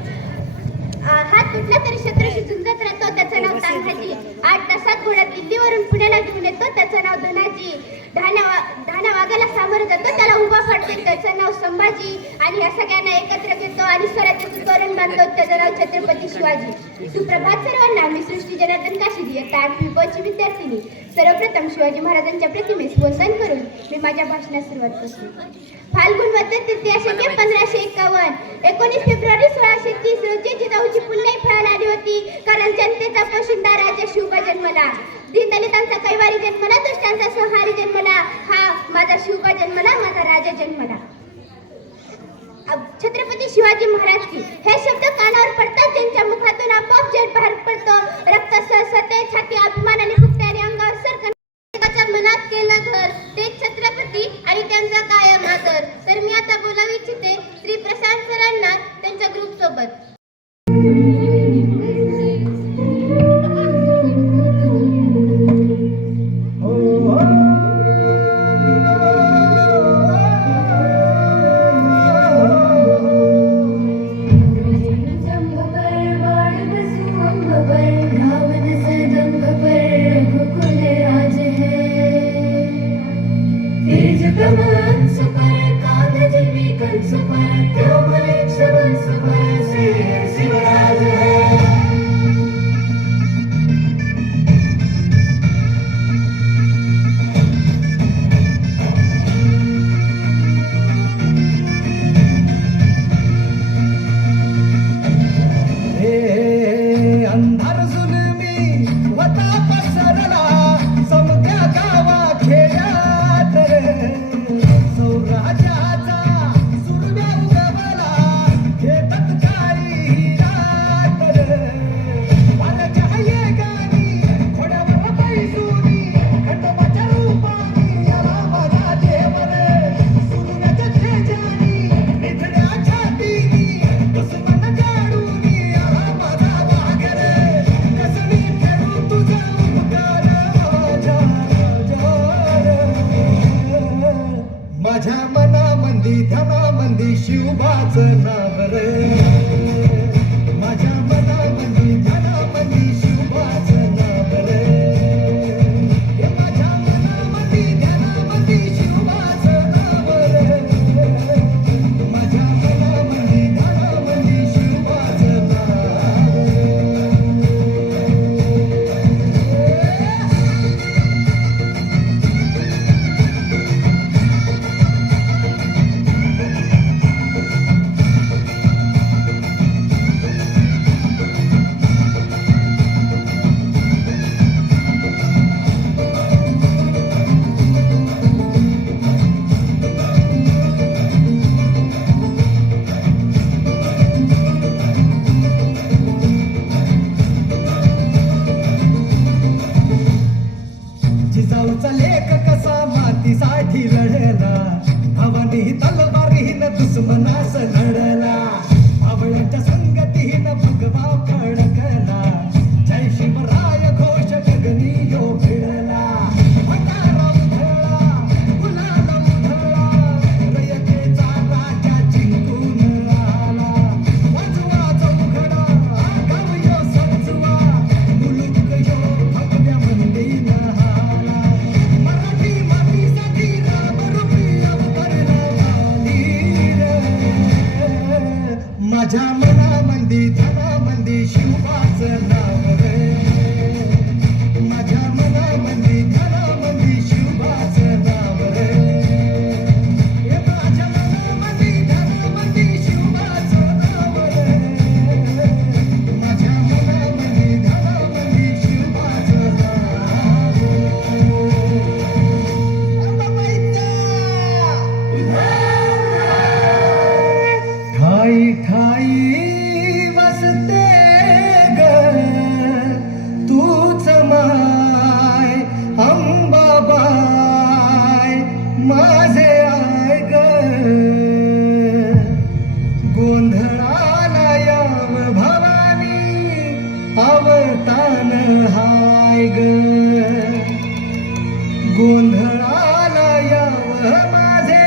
हात कुठल्या तरी शत्रूशी झुंजत राहतो त्याचं नाव तान्हाजी 8 तासात घोडा दिल्लीवरून पुण्याला घेऊन येतो त्याचं नाव धनाजी धाना वाघाला सामोरं जातो त्याला उभा पडतो त्याचं नाव संभाजी आणि या सगळ्यांना एकत्र घेतो आणि स्वराज्याचं तोरण बांधतो त्याचं नाव छत्रपती शिवाजी सुप्रभात सर्वांना मी सृष्टी जनार्दन काशीदी इयत्ता 8वी ब ची विद्यार्थिनी सर्वप्रथम शिवाजी महाराजांच्या प्रतिमेस वंदन करून मी माझ्या भाषणास सुरुवात करते फाल्गुन वद्य तृतीया शके 1551 19 फेब्रुवारी 1630 रोजी जिजाऊची पुण्याई फळाला आली होती कारण जनतेचा पोशिंदा राजा शिवबा जन्मला दीनदलितांचा कैवारी जन्मला दुष्टांचा संहारी जन्मला हा माझा शिवबा जन्मला माझा राजा जन्मला छत्रपती शिवाजी महाराज की हे शब्द कानावर पडतात त्यांच्या मुखातून आपोआप जड बाहेर पडतो रक्त सळसळते छाती अभिमानाने फुगते आणि अंगावर सरकन मनात केलं घर ते छत्रपती आणि त्यांचा कायम आदर तर मी आता बोलावू इच्छिते श्री प्रशांत सरांना त्यांच्या ग्रुप सोबत कमान सुपर कागजी विकन सुपर त्यो मलेक्ष सुपर से ध्यानामंदी ध्यानामंदी शिवबाच नाव रे माझ्या मनामंदी ध्यानामंदी शिवबाच नाव रे हे माझ्या मनामंदी ध्यानामंदी शिवबाच नाव रे माझ्या मनामंदी ध्यानामंदी शिवबाच नाव जिजाऊचा लेख कसा मातीसाठी लढला भावानी तलवारीनं दुश्मनास लढला आवळ्यांच्या संगतीनं भगवा खडकला जय शिवराय घोष गगनी यो भिडला भंडारा उधळला गुलाल उधळला रयतेचा राजा जिंकून आला वाजवा चौघडा गाव यो सजवा मुलुक यो भगव्या मंदीनं हाला मराठी मातीसाठी रामरूपी अवतरला वीर माझ्या मनामंदी ध्यानामंदी शिवबाच नाव रे माझ्या मनामंदी ध्यानामंदी शिवबाच नाव रे हे माझ्या मनामंदी ध्यानामंदी शिवबाच नाव रे माझ्या मनामंदी ध्यानामंदी शिवबाच नाव ठाई ठाई वसते ग तूच माय अंबाबाय माझे आय ग गोंधळाला याव भवानी अवतान हाय ग गोंधळाला याव माझे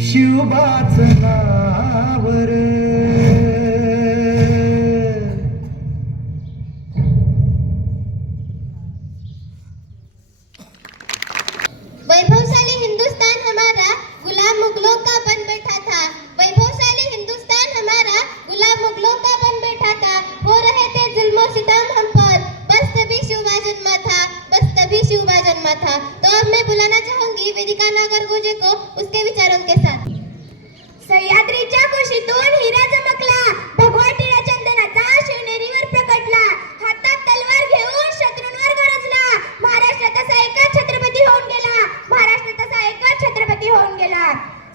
शिवबाच नावर वैभव दिखाना अगर गुजे को उसके विचारों के साथ। सह्याद्रीच्या कुशीतून हिरा चमकला, भगवा टिळा चंदनाचा शिवनेरीवर प्रकटला, हातात तलवार घेऊन शत्रूंवर गरजला, महाराष्ट्र तसा एकच छत्रपती होऊन गेला, महाराष्ट्र तसा एकच छत्रपती होऊन गेला.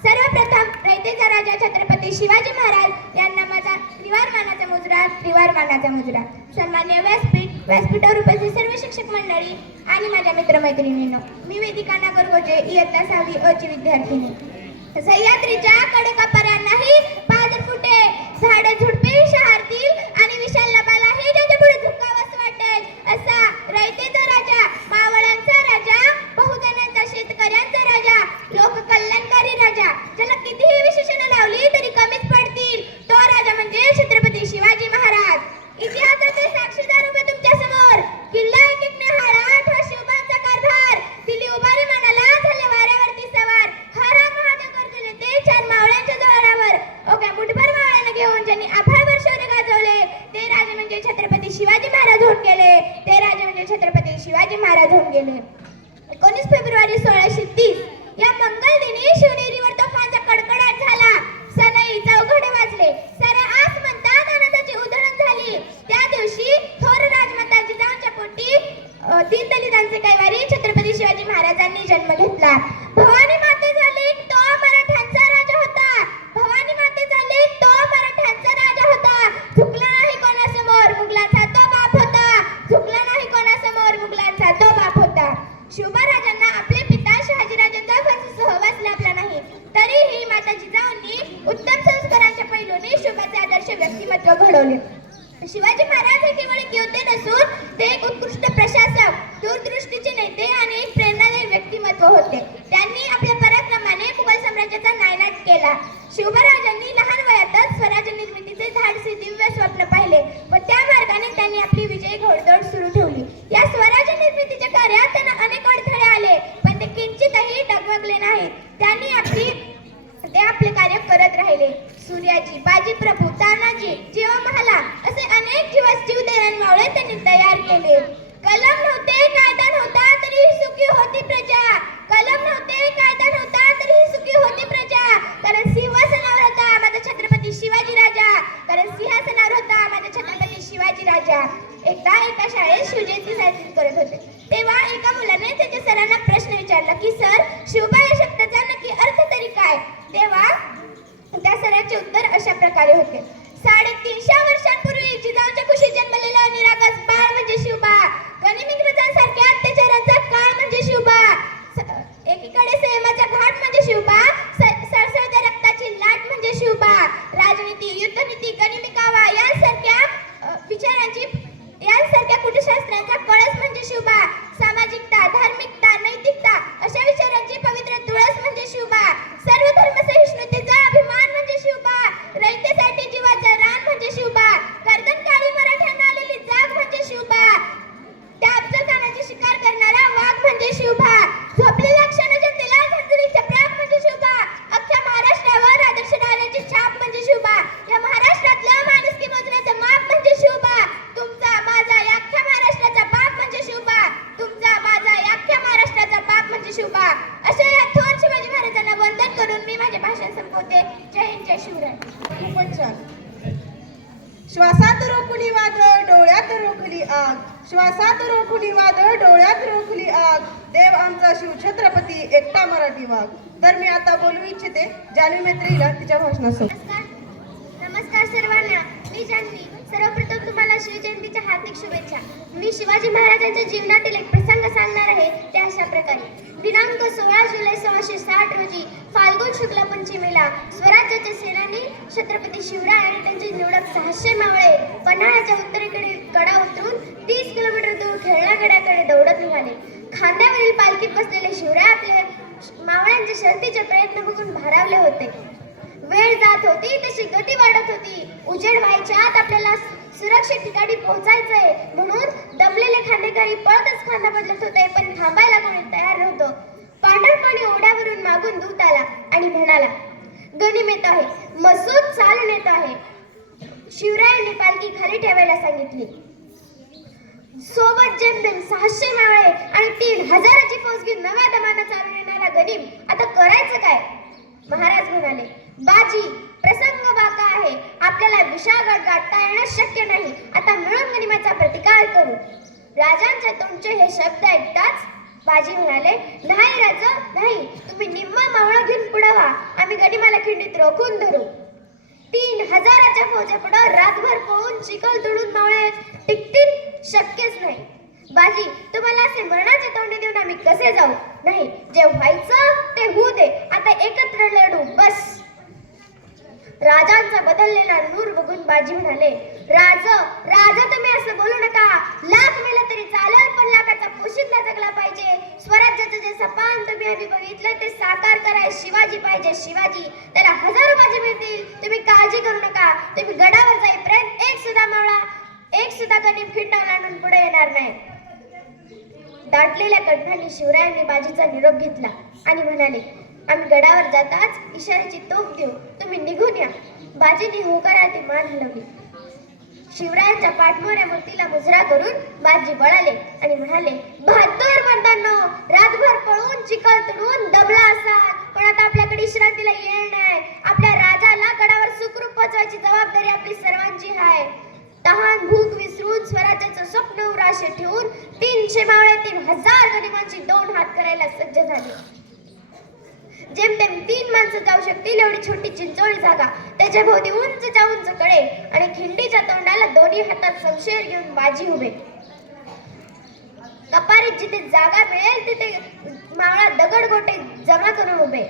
सर्वप्रथम रयतेचा राजा छत्रपती शिवाजी महाराज यांना माझा त्रिवार मानाचा मुजरा. सन्मान्य व्यासपीठावर उपस्थित सर्व शिक्षक मंडळी आणि माझ्या मित्रमैत्रिणींनो, मी वेदिका नागरगोजे, इयत्ता 6वी अ ची विद्यार्थिनी. सह्याद्रीच्या कडकापर्यांनाही पाजर फुटे, झाडे झुडपे शहारतील आणि विशाल नभालाही त्याच्या पुढे झुकावंच वाटेल असा रयतेचा राजा, मावळ्यांचा राजा, बहुजनांचा शेतकऱ्यांचा राजा, लोककल्याणकारी राजा, ज्याला कितीही विशेषणं लावली तरी कमीच पडतील, तो राजा म्हणजे छत्रपती शिवाजी महाराज. इतिहासाचे साक्षीदार उभे तुमच्या समोर. किल्ला एक एक न्याहाळा, आठवा शिवबांचा कारभार, दिली उभारी मनाला, झाले वाऱ्यावरती सवार, हर हर महादेव करतील ते चार मावळ्यांच्या जोरावर, ओके मुठभर मावळ्यांना घेऊन ज्यांनी आभाळ वर्षावर गाजवले, ते राजे म्हणजे छत्रपती शिवाजी महाराज होऊन गेले, ते राजे म्हणजे छत्रपती शिवाजी महाराज होऊन गेले. 19 फेब्रुवारी 1630 या मंगल दिनी शिवनेरीवर तोफांचा कडकडाट झाला, सनई चौघडे वाजले, साऱ्या आसमंतात आनंदाची उधळण झाली. त्या दिवशी थोर राजमाता जिजाऊंच्या पोटी तीन दलितांचे कैवारी छत्रपती शिवाजी महाराजांनी जन्म घेतला. भवानी माते झाली तो मराठ्यांचा राजा होता, भवानी माते झाली तो मराठ्यांचा राजा होता, झुकला नाही कोणासमोर, मुघलांचा तो बाप होता, झुकला नाही कोणासमोर, मुघलांचा तो बाप होता. शिवबाराजांना आपले पिता शहाजीराजांचा सहवास लाभला नाही, तरीही माता जिजाऊंनी उत्तम संस्कारांच्या पैलूने शिवबाचे आदर्श व्यक्तिमत्व घडवले. शिवाजी महाराज हे केवळ एक योद्धे नसून ते एक उत्कृष्ट प्रशासक, दूरदृष्टीचे नेते आणि एक प्रेरणादायी व्यक्तिमत्व होते. त्यांनी आपल्या पराक्रमाने मुघल साम्राज्याचा नायनाट केला. शिवबाराजांनी लहान वयातच स्वराज्य निर्मितीचे धाडसी दिव्य स्वप्न पाहिले व त्या मार्गाने त्यांनी आपली विजयी घोडदौड सुरू ठेवली. या स्वराज्य निर्मितीच्या कार्यात त्यांना अनेक अडथळे आले, पण ते किंचितही डगमगले नाहीत. त्यांनी आपले कार्य करत राहिले. सूर्याजी, बाजी प्रभू, तानाजी, जीवमहाला असे अनेक जीव देणारे मावळे त्यांनी तयार केले. कलम नव्हते, कायदा नव्हता, तरी सुखी होती प्रजा. कलम नव्हते, कायदा नव्हता, तरी सुखी होती प्रजा. कारण सिंहासनावर होता माझा छत्रपती शिवाजी राजा, कारण सिंहासनावर होता माझा छत्रपती शिवाजी राजा. एकदा एका शाळेत शिवजयंती साजरी करत होते, तेव्हा एका मुलाने त्याच्या सरांना प्रश्न विचारला की सर, शिवबा या शब्दाचा नक्की अर्थ तरी काय? तेव्हा त्या सरांचे उत्तर अशा प्रकारे होते, 350 वर्षांपूर्वी जिजाऊच्या कुशीत जन्मलेला निरागस बाळ म्हणजे शिवबा, गनिमी इंग्रजांसारख्या अत्याचारांचा काळ म्हणजे शिवबा, एकीकडे संयमाचा घाट म्हणजे शिवबा, सळसळत्या रक्ताची लाट म्हणजे शिवबा, राजनीती, युद्धनीती, गनिमी कावा यांसारख्या कुटशास्त्रांचा कळस म्हणजे शिवबा, सामाजिकता, धार्मिकता, नैतिकता अशा विचारांची पवित्र तुळस म्हणजे शिवबा, सर्व धर्म सहिष्णुतेचा अभिमान म्हणजे शिवबा, रयतेसाठी जीवाचा रान म्हणजे शिवबा, गर्दन काळी मराठ्यांना आलेली जाग म्हणजे शिवबा, त्या अफजलखानाची शिकार करणारा वाघ म्हणजे शिवबा, झोपलेल्या क्षण जनतेला झंझरीच्या प्राग म्हणजे शिवबा, अख्ख्या महाराष्ट्रावर आदर्श डाळ्याची छाप म्हणजे शिवबा, या महाराष्ट्रातलं माणुसकी मोजण्याचं माप म्हणजे शिवबा, तुमचा माझा या अख्ख्या महाराष्ट्राचा बाप म्हणजे शिवबा, तुमचा माझा या अख्ख्या महाराष्ट्राचा बाप म्हणजे शिवबा. अशा या थोर शिवाजी महाराजांना वंदन करून मी माझे भाषण संपवते. जय हिंद, जय शिवराय. खूपच छान. श्वासात रोखुली वादळ, डोळ्यात रोखुली आग, श्वासात रोखुली वादळ, डोळ्यात रोखुली आग, देव आमचा शिव छत्रपती एकटा मराठी वाघ. तर मी आता बोलू इच्छिते जान्हवी मैत्रीला तिच्या भाषणासोबत. नमस्कार सर्वांना, मी जान्हवी. सर्वप्रथम तुम्हाला शिवजयंतीच्या हार्दिक शुभेच्छा. मी शिवाजी महाराजांच्या जीवनातील एक प्रसंग सांगणार आहे. ते अशा प्रकारे, दिनांक 16 जुलै 1660 रोजी फाल्गुन शुक्ल पंचमीला स्वराज्याचे सेनानी छत्रपती शिवराय आणि त्यांचे निवडक 600 मावळे पन्हाळ्याच्या उत्तरेकडील कडा उतरून 30 किलोमीटर दूर खेळणा गडाकडे दौडत निघाले. खांद्यावरील पालखीत बसलेले शिवराय आपले मावळ्यांच्या शर्थीचे प्रयत्न बघून भारावले होते. वेळ जात होती तशी गती वाढत होती. उजेड व्हायच्या आत आपल्याला सुरक्षित ठिकाणी पोहोचायचंय म्हणून दमलेले खांदेकरी पळतच खांदा बदलत होते, पण थांबायला कोणी तयार नव्हतं. पांढरपणी ओढ्यावरून मागून दूत आला आणि म्हणाला, गनिमेत आहे, मसूद चालून येत आहे. शिवरायांनी पालखी खाली ठेवायला सांगितली. सोबत जेमतेम 600 मावळे आणि 3000ची फौज घेऊन नव्या दमानं चालून येणारा झाला गनिम, आता करायचं काय? महाराज म्हणाले, बाजी प्रसंग बाका आहे, आपल्याला विशागड गाठता येणं शक्य नाही, आता मिळून गनिमाचा प्रतिकार करू. राजांच्या तोंडचे हे शब्द ऐकताच बाजी म्हणाले, नाही राजा नाही, तुम्ही निम्मा मावळा घेऊन पुढे व्हा, आम्ही गनिमाला खिंडीत रोखून धरू. 3000च्या फौजेपुढं रातभर पळून चिखल तुडून मावळे टिकतील? शक्यच नाही. बाजी, तुम्हाला असे मरणाचे तोंड देऊन आम्ही कसे जाऊ? नाही, जे व्हायचं ते होऊ दे, आता एकत्र लढू बस. राजांचा बदललेला नूर बघून बाजी म्हणाले, राजा तुम्ही असं बोलू नका, लाख मेलं तरी चालेल, पण लाखाचा पोशिंदा जगला पाहिजे. स्वराज्याचं जे सपान तुम्ही आधी बघितलं ते साकार कराय शिवाजी पाहिजे, शिवाजी. त्याला हजारो बाजी मिळतील, तुम्ही काळजी करू नका. तुम्ही गडावर जाईपर्यंत एक सुद्धा गनिम खिंडावून आणून पुढे येणार नाही. दाटलेल्या कंठाने शिवरायांनी बाजीचा निरोप घेतला आणि म्हणाले, आम्ही गडावर जाताच इशाऱ्याची तोफ देऊ, तुम्ही निघून या. बाजीने होकारार्थी मान हलवली. शिवरायांच्या पाठमोऱ्या मूर्तीला मुजरा करून बाजी बळाले आणि म्हणाले, बहादूर मर्दांनो, रातभर पळून चिखल तुडून दबला असाल, पण आता आपल्याकडे विश्रांतीला येळ नाही. आपल्या राजाला गडावर सुखरूप पोचवायची जबाबदारी आपली सर्वांची आहे. तहान भूक विसरून स्वराज्याचं स्वप्न उराशे ठेवून 300 मावळे 3000 गनिमांची 2 हात करायला सज्ज झाले. जेमतेम 3 माणसं जाऊ शकतील एवढी छोटी चिंचोळी जागा, त्याच्या भोवती उंचच्या उंच कडे आणि खिंडीच्या तोंडाला दोन्ही हातात शमशेर घेऊन बाजी उभे. कपारीत जिथे जागा मिळेल तिथे मावळा दगड गोटे जमा करून उभे.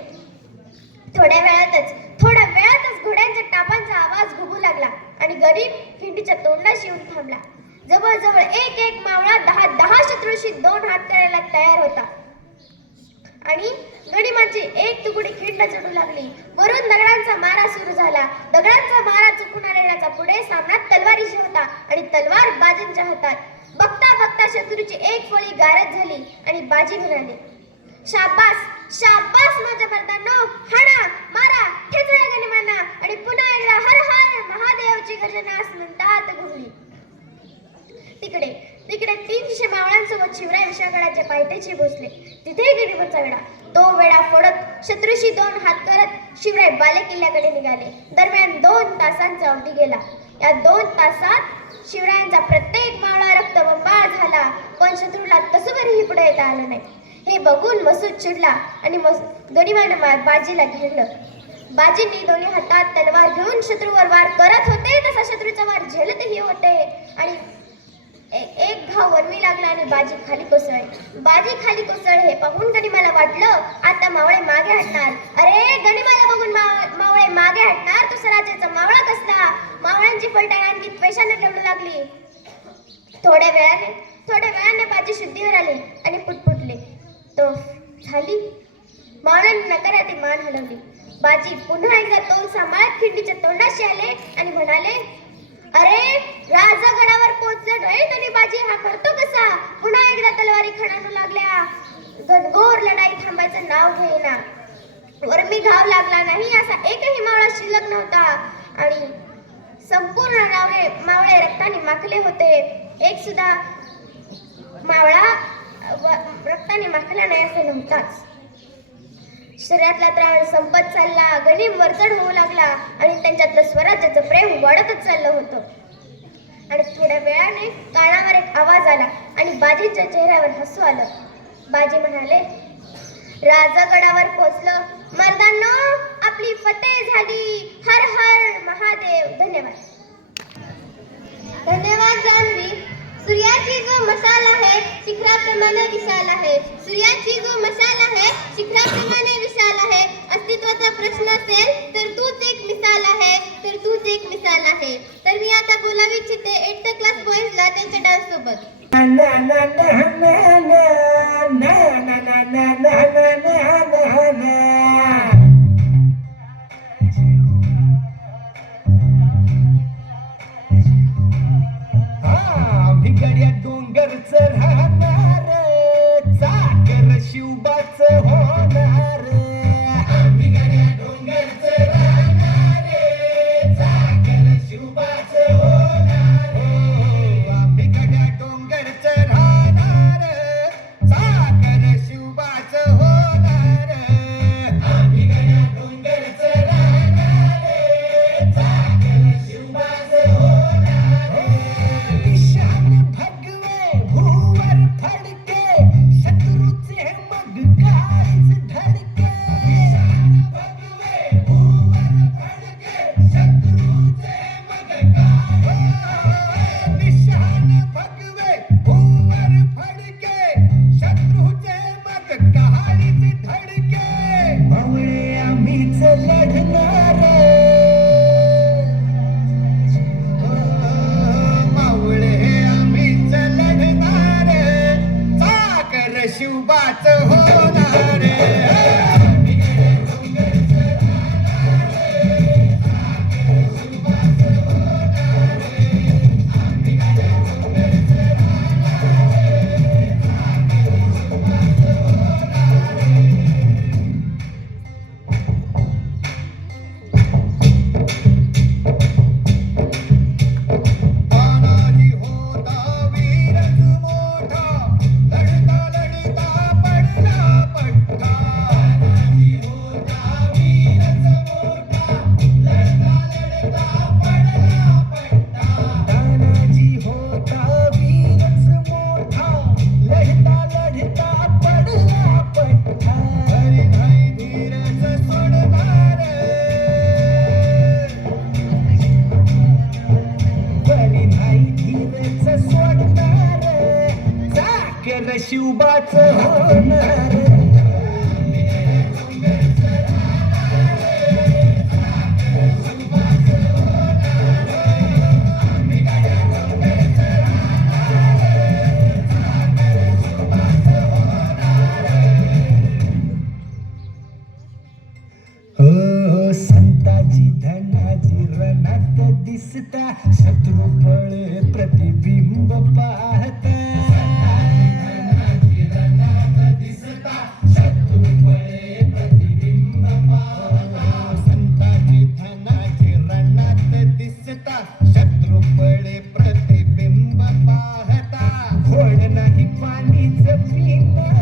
थोड्या वेळातच घोड्यांच्या टापांचा आवाज घुमू लागला आणि गनिम खिंडीच्या तोंडाशी येऊन थांबला. जवळजवळ एक मावळा 10 शत्रूशी 2 हात करायला तयार होता आणि गनिमांची एक तुकडी खिंड चढू लागली. वरून दगडांचा मारा सुरू झाला. दगडांचा मारा चुकून आलेल्याचा पुढे सामना तलवारीशी होता आणि तलवार बाजींच्या हातात. बघता बघता शत्रूची एक फळी गारद झाली आणि बाजी म्हणाले, शाबास शाबास माझ्या मर्दांनो, हाणा मारा ठेचा या गनिमांना. आणि पुन्हा एकदा हर हर महादेवची गर्जना म्हणतात घुमली. तिकडे 300 मावळांसोबत शिवराय विशागडाच्या पायथ्याशी बसले. तिथे गनिमाचा वेढा. तो वेढा फोडत शत्रूशी 2 हात करत शिवराय बाले किल्ल्याकडे निघाले. दरम्यान 2 तासांचा अवधी गेला. या 2 तासात शिवरायांचा प्रत्येक मावळा रक्तबंबाळ झाला, पण शत्रूला तसभरही पुढे येता आलं नाही. हे बघून मसूद चिडला आणि गनिमानं बाजीला घेरलं. बाजींनी दोन्ही हातात तलवार घेऊन शत्रूवर वार करत होते तसा शत्रूचा वार झेलतही होते आणि एक घाव वरमी लागला आणि बाजी खाली कोसळली. हे पाहून गनिमाला वाटलं आता मावळे मागे हटणार. अरे, गनिमाला बघून मावळे मागे हटणार तो स्वराज्याचा मावळा कसला? मावळ्यांची फलटण आणखी त्वेषाने डबडू लागली. थोड्या वेळाने बाजी शुद्धीवर आली आणि पुटपुटले. तो झाली. मावळ्यांनी नकारार्थी मान हलवली. बाजी पुन्हा एकदा तोल सांभाळत खिंडीच्या तोंडाशी आले आणि म्हणाले, अरे, राजा गडावर पोहोचले डोळे तरी बाजी हा करतो कसा? पुन्हा एकदा तलवारी खणानू लागल्या. घनघोर लढाई थांबायचं नाव घेईना. वरमी घाव लागला नाही असा एकही मावळा शिल्लक नव्हता आणि संपूर्ण मावळे रक्ताने माखले होते. एक सुद्धा मावळा रक्ताने माखला नाही असे नव्हताच. शरीरातला त्राण संपत चालला. गनिम वरचढ होऊ लागला आणि त्यांच्यातलं स्वराज्याचं प्रेम वाढतच चाललं होतं. आणि थोड्या वेळाने कानावर एक आवाज आला आणि बाजीच्या चेहऱ्यावर हसू आलं. बाजी म्हणाले, राजा गडावर पोचलं. मर्दांनो, आपली फतेह झाली. हर हर महादेव. धन्यवाद जान्हवी. सूर्याची जो मशाल आहे शिखराप्रमाणे विशाल आहे. सूर्याची जो मशाल आहे शिखराप्रमाणे विशाल आहे. अस्तित्वाचा प्रश्न असेल तर तूच एक मिसाल आहे, तर तूच एक मिसाल आहे. तर मी आता बोलावी इच्छिते 8th क्लास बॉईजला त्यांच्या डान्स सोबत. na na na na na na na na na na na na सागर शिवबाच होणार हो संताची धनाजी रणात दिसता शत्रू फळे प्रतिबिंब पाहता संताची धनाजी रणात दिसता शत्रू फळे प्रतिबिंब पाहता घोड नाही पाणीच पिणार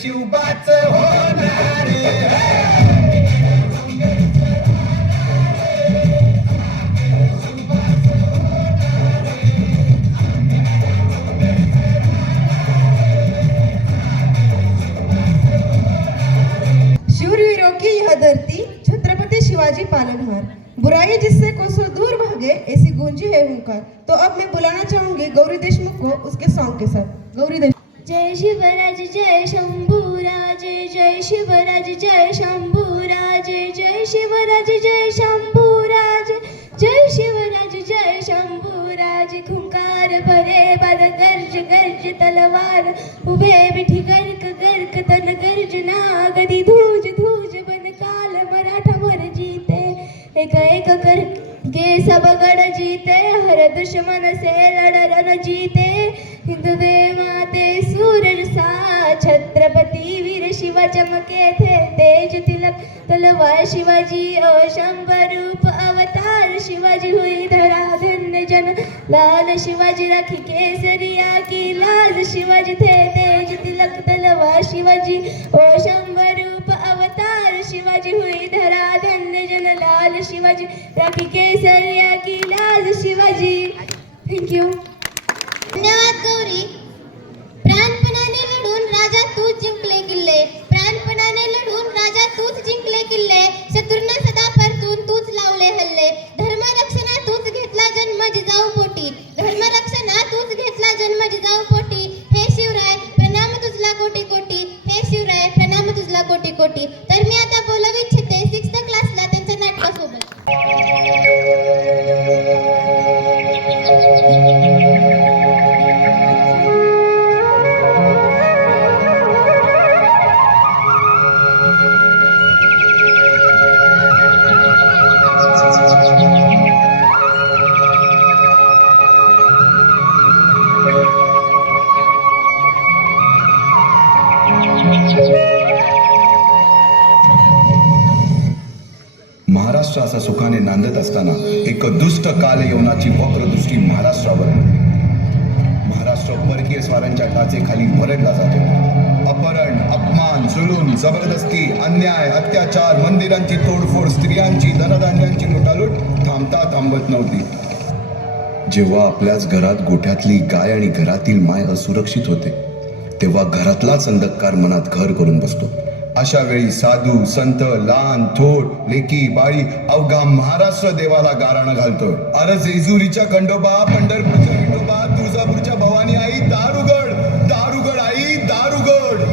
शिवबाच होणार शूरवीरों की यह धरती छत्रपति शिवाजी पालनहार बुराई जिससे कोसों दूर भागे ऐसी गूंजी है हुंकार। तो अब मैं बुलाना चाहूंगी गौरी देशमुख को उसके सॉन्ग के साथ। गौरी देशमुख। जय शिवराज जय शंभूराज जय शिवराज जय शंभूराज जय शिवराज जय शंभूराज जय शिवराज जय शंभूराज खुंकार भरे बद गर्ज गर्ज तलवार उभे बिठी गर्क गर्क तन गर्जना गदी धूज धूज बन काल मराठा मर जीते एक एक कर के सब गढ़ जीते हर दुश्मन से लड़ रण जीते हिंदू माते सूरज सा छत्रपति वीर शिवा चमके थे तेज तिलक तलवार शिवाजी और शंबर रूप अवतार शिवाजी हुई धरा धन्य जन लाल शिवाजी राखी केसरिया की लाल शिवाजी थे तेज तिलक तलवार शिवाजी और शंबर रूप अवतार शिवाजी हुई धरा धन्य जन लाल शिवाजी राखी केसरिया की लाल शिवाजी। Thank you. धन्यवाद गौरी। प्राणपणाने लढून राजा तूच जिंकले किल्ले प्राणपणाने लढून राजा तूच जिंकले किल्ले शत्रूंना सदा परतून तूच लावले हल्ले धर्मरक्षणा तूच घेतला जन्म जिजाऊ पोटी धर्मरक्षणा तूच घेतला जन्म जिजाऊ पोटी हे शिवराय प्रणाम तुझला कोटी कोटी हे शिवराय प्रणाम तुझला कोटी कोटी। तर मी आता बोलू इच्छिते 6th क्लासला त्यांच्या नाटकासोबत। महाराष्ट्र असा सुखाने नांदत असताना एक दुष्ट कालयवनाची वक्रदृष्टी महाराष्ट्रावर पडली. महाराष्ट्र परकीय स्वारांच्या टाचेखाली भरडला जातो. अपहरण, अपमान, जुलूम, जबरदस्ती, अन्याय, अत्याचार, मंदिरांची तोडफोड, स्त्रियांची, धनधान्यांची लुटालूट थांबत नव्हती. जेव्हा आपल्याच घरात गोठ्यातली गाय आणि घरातील माय असुरक्षित होते, तेव्हा घरातलाच अंधकार मनात घर करून बसतो. अशा वेळी साधू, संत, लहान, थोर, लेकी, बाळी अवघा महाराष्ट्र देवाला गाराणं घालतोय. अरे जेजुरीच्या खंडोबा, पंढरपूरच्या खंडोबा, तुळजापूरच्या भवानी आई, दार उघड, दार उघड आई, दार उघड.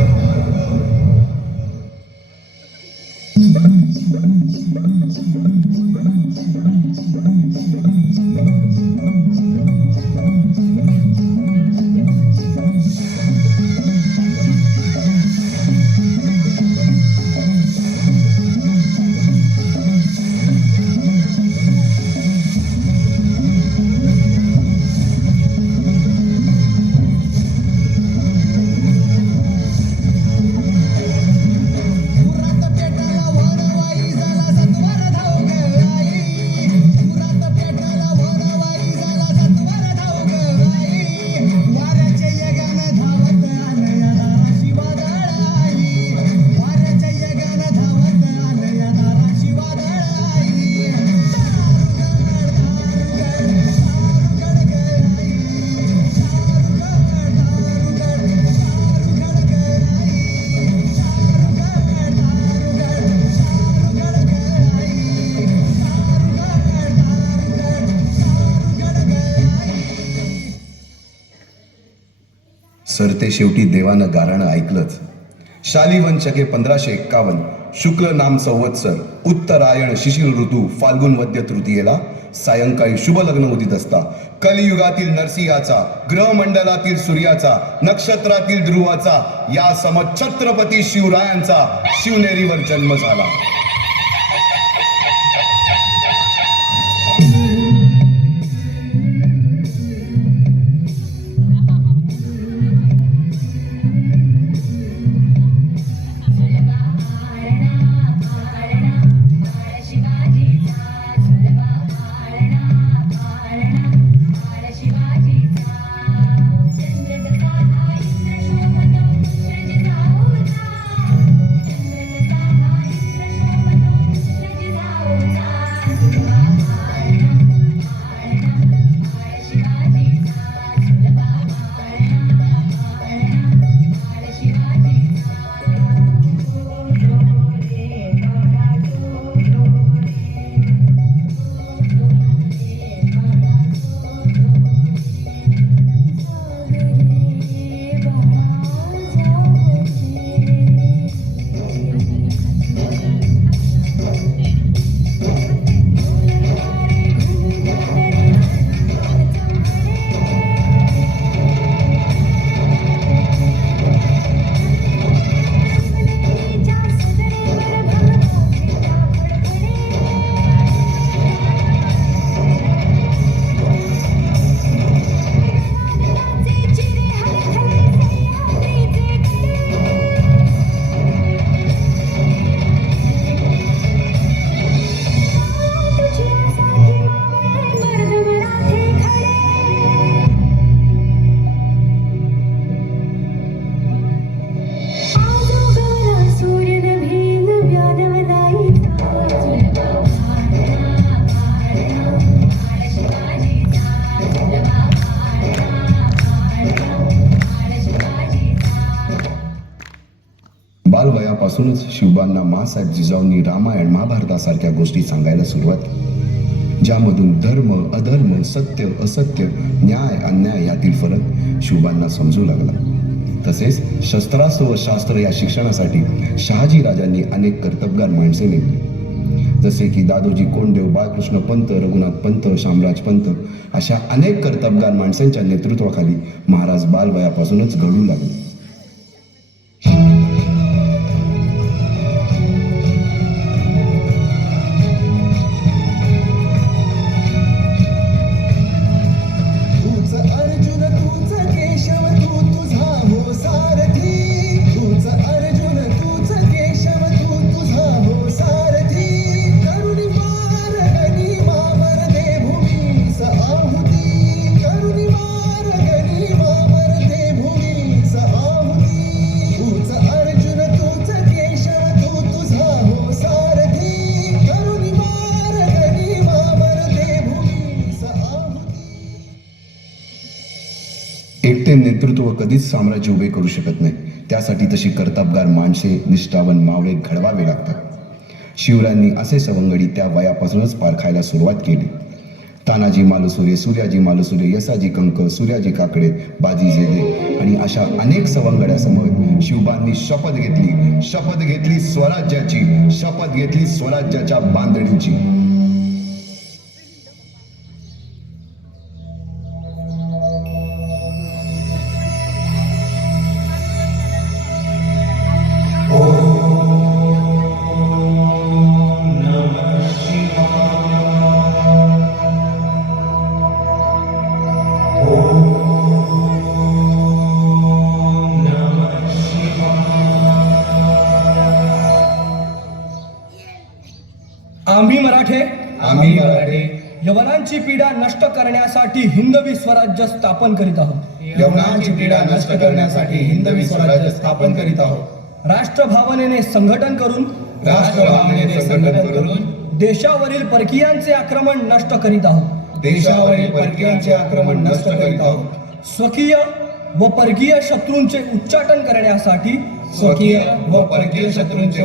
सरते शेवटी देवानं गाराणं ऐकलंच. शालिवन शके 1551 शुक्ल नाम संवत्सर, उत्तरायण शिशिर ऋतू, फाल्गुन वद्य तृतीयेला सायंकाळी शुभ लग्न उदित असता कलियुगातील नरसिंहाचा, ग्रहमंडलातील सूर्याचा, नक्षत्रातील ध्रुवाचा, या सम छत्रपती शिवरायांचा शिवनेरीवर जन्म झाला. बालवयापासूनच शिवबांना माँसाहेब जिजाऊंनी रामायण महाभारतासारख्या गोष्टी सांगायला सुरुवात केली, ज्यामधून धर्म अधर्म, सत्य असत्य, न्याय अन्याय यातील फरक शिवबांना समजू लागला. तसेच शस्त्रास्त्र व शास्त्र या शिक्षणासाठी शहाजी राजांनी अनेक कर्तबगार माणसे नेमली, जसे की दादोजी कोंडदेव, बाळकृष्ण पंत, रघुनाथ पंत, शामराज पंत अशा अनेक कर्तबगार माणसांच्या नेतृत्वाखाली महाराज बालवयापासूनच घडू लागले. नेतृत्व कधीच साम्राज्य उभे करू शकत नाही. त्यासाठी तशी कर्तबगार माणसे, निष्ठावान मावळे घडवावे लागतात. शिवरायांनी असे सवंगडी त्या वयापासूनच पारखायला सुरुवात केली. तानाजी मालुसुरे, सूर्याजी मालुसुरे, यसाजी कंक, सूर्याजी काकडे, बाजी जेदे आणि अशा अनेक सवंगड्यासमोर शिवबांनी शपथ घेतली स्वराज्याची, शपथ घेतली स्वराज्याच्या बांधणीची. आम्ही मराठे यवनांची पीडा नष्ट करण्यासाठी हिंदवी स्वराज्य स्थापन करीत आहोत. यवनांची पीडा नष्ट करण्यासाठी हिंदवी स्वराज्य स्थापन करीत आहोत. राष्ट्रभावनेने संघटन करून देशावरील परकीयांचे आक्रमण नष्ट करीत आहोत. देशावरील परकीयांचे आक्रमण नष्ट करीत आहोत. स्वकीय व परकीय शत्रूंचे उच्चाटन करण्यासाठी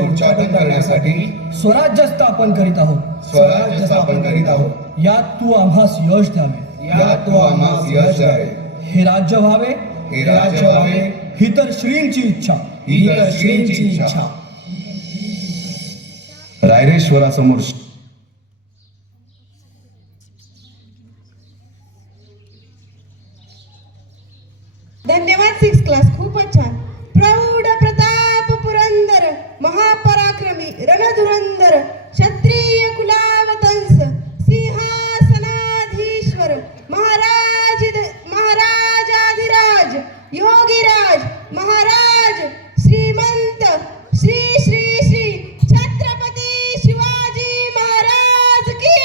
उच्चाटन करण्यासाठी स्वराज्य स्थापन करीत आहोत. स्वराज्य स्थापन करीत आहोत. यात तू आम्हास यश द्यावे. हे राज्य व्हावे ही तर श्रींची इच्छा. रायरेश्वरासमोर धन्यवाद 6 क्लास, खूपच छान. प्रौढ प्रताप पुरंदर, महापराक्रमी रणधुरंदर, क्षत्रिय कुलावतंस, सिंहासनाधीश्वर, महाराजाधिराज, योगीराज, महाराज, श्रीमंत, श्री श्री श्री छत्रपती शिवाजी महाराज की.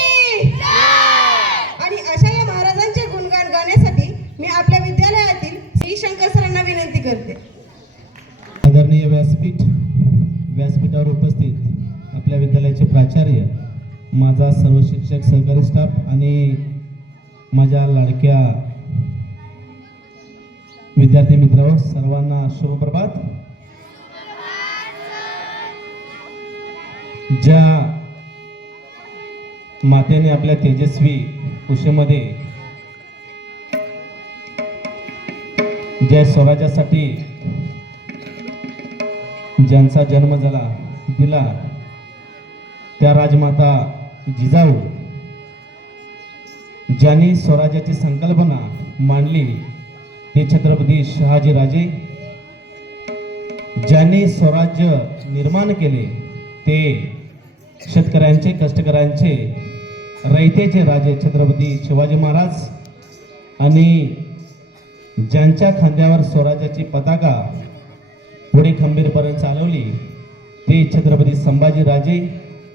आणि अशा या महाराजांचे गुणगान गाण्यासाठी मी आपल्या विद्यालयातील श्री शंकर सरांना विनंती करते. आदरणीय व्यासपीठावर उपस्थित आपल्या विद्यालयाचे प्राचार्य, माझा सर्व शिक्षक, सहकारी स्टाफ आणि माझ्या लाडक्या विद्यार्थी मित्रांनो, सर्वांना शुभप्रभात. ज्या मातेने आपल्या तेजस्वी कुशीमध्ये ज्या स्वराज्यासाठी ज्यांचा जन्म दिला त्या राजमाता जिजाऊ, ज्यांनी स्वराज्याची संकल्पना मांडली ते छत्रपती शहाजीराजे, ज्यांनी स्वराज्य निर्माण केले ते शेतकऱ्यांचे, कष्टकऱ्यांचे, रयतेचे राजे छत्रपती शिवाजी महाराज, आणि ज्यांच्या खांद्यावर स्वराज्याची पताका पुढे खंबीरपणे चालवली ते छत्रपती संभाजीराजे.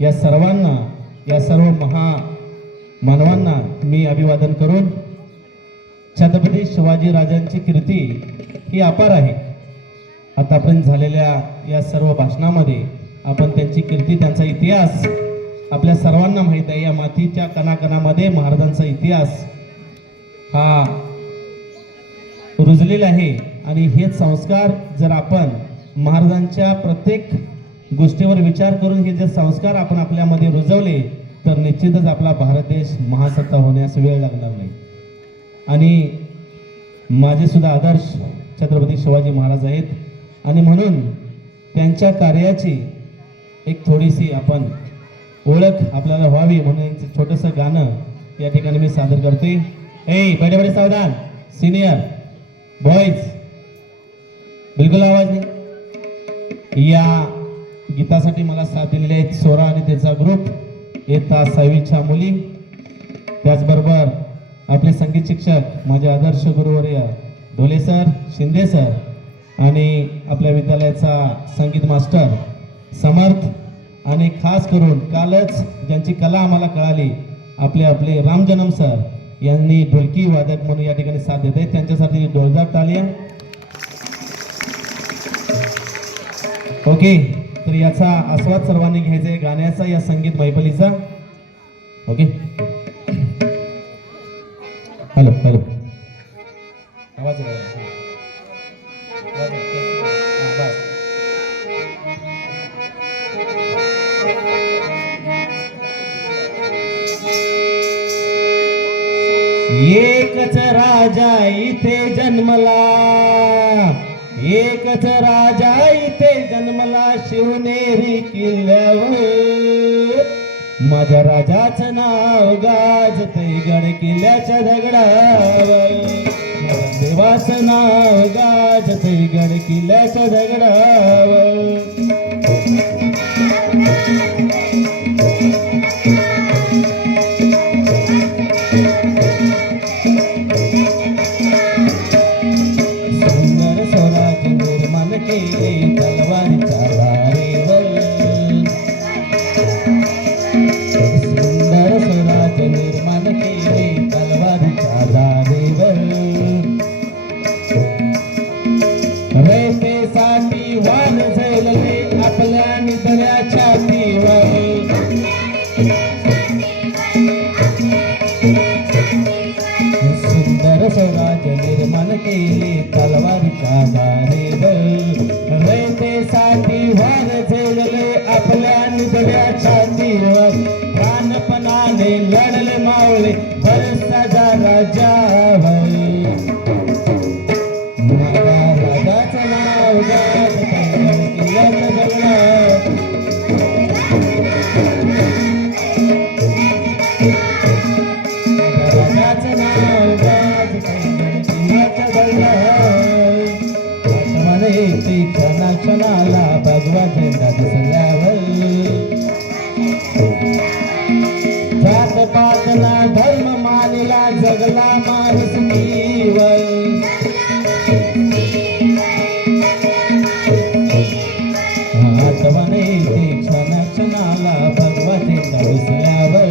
या सर्वांना, या सर्व महामानवांना मी अभिवादन करून, छत्रपती शिवाजी राजांची कीर्ती ही अपार आहे. आतापर्यंत झालेल्या या सर्व भाषणामध्ये आपण त्यांची कीर्ती, त्यांचा इतिहास आपल्या सर्वांना माहीत आहे. या मातीच्या कणाकणामध्ये महाराजांचा इतिहास हा रुजलेला आहे. आणि हेच संस्कार जर आपण महाराजांच्या प्रत्येक गोष्टीवर विचार करून हे जर संस्कार आपण आपल्यामध्ये रुजवले तर निश्चितच आपला भारत देश महासत्ता होण्यास वेळ लागणार नाही. आणि माझे सुद्धा आदर्श छत्रपती शिवाजी महाराज आहेत आणि म्हणून त्यांच्या कार्याची एक थोडीशी आपण ओळख आपल्याला व्हावी म्हणून एक छोटंसं गाणं या ठिकाणी मी सादर करते. बड़े बड़े सावधान, सीनियर बॉयज, बिलकुल आवाज नाही. या गीतासाठी मला साथ दिलेले आहेत सोरा आणि त्याचा ग्रुप, इयत्ता 6वीच्या मुली, त्याचबरोबर आपले संगीत शिक्षक, माझे आदर्श गुरुवर्य ढोले सर, शिंदे सर, आणि आपल्या विद्यालयाचा संगीत मास्टर समर्थ, आणि खास करून कालच ज्यांची कला आम्हाला कळाली आपले रामजनम सर यांनी ढोलकी वादक म्हणून या ठिकाणी साथ देत आहेत. त्यांच्यासाठी जोरदार तालिया. ओके, तर याचा आस्वाद सर्वांनी घ्यायचा आहे, गाण्याचा, या संगीत मैफलीचा. ओके, हॅलो हॅलो आवाज आहे. बस. एकच राजा इथे जन्मला, एकच राजा इथे जन्मला शिवनेरी किल्ल्यावर. माझ्या राजाचं नाव गाजतंय गड किल्ल्याच्या दगडावर. माझ्या देवाचं नाव गाजतंय गड किल्ल्याच्या दगडावर. सुंदर स्वराज निर्माण केले तलवारीच्या धारेवर. सुंदर स्वराज निर्माण केले तलवारीच्या धारेवर. रयतेसाठी वान झैलले आपल्या निधड्या छातीवर. सुंदर स्वराज निर्माण केले तलवारीच्या धारेवर. रयतेसाठी वान झैलले आपल्या निधड्या छातीवर. प्राणपणाने लढले मावळे भरसाचा राजावर. माझ्या राजाचं नाव गाजतंय किल्ल्याच्या दगडावर. राजाचं नाव गाजतंय किल्ल्याच्या दगडावर. आठवण येते क्षणाक्षणाला भगवा झेंडा दिसल्यावर. जात पात ना धर्म मानिला जगला माणुसकीवर. आठवण येते क्षणाक्षणाला भगवा झेंडा दिसल्यावर.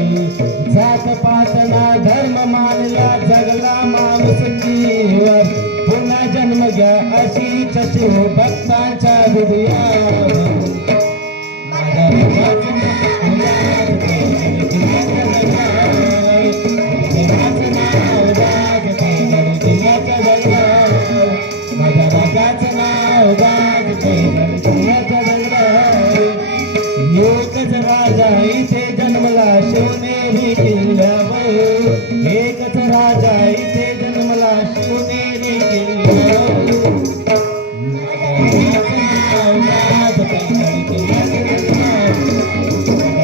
जात पात ना धर्म मानिला जगला माणुसकीवर. पुन्हा जन्म घ्या अशीच शिव भक्तांच्या हृदयावर. माझ्या राजाचं नाव गाजतंय किल्ल्याच्या दगडावर. देवाचं नाव गाजतंय किल्ल्याच्या दगडावर. माझ्या राजाचं नाव गाजतंय किल्ल्याच्या दगडावर. एकच राजा इथे जन्मला शिवनेरी किल्ल्यावर. एकच राजा इथे जन्मला शिवनेरी किल्ल्यावर. नाव गाजतंय किल्ल्याच्या दगडावर.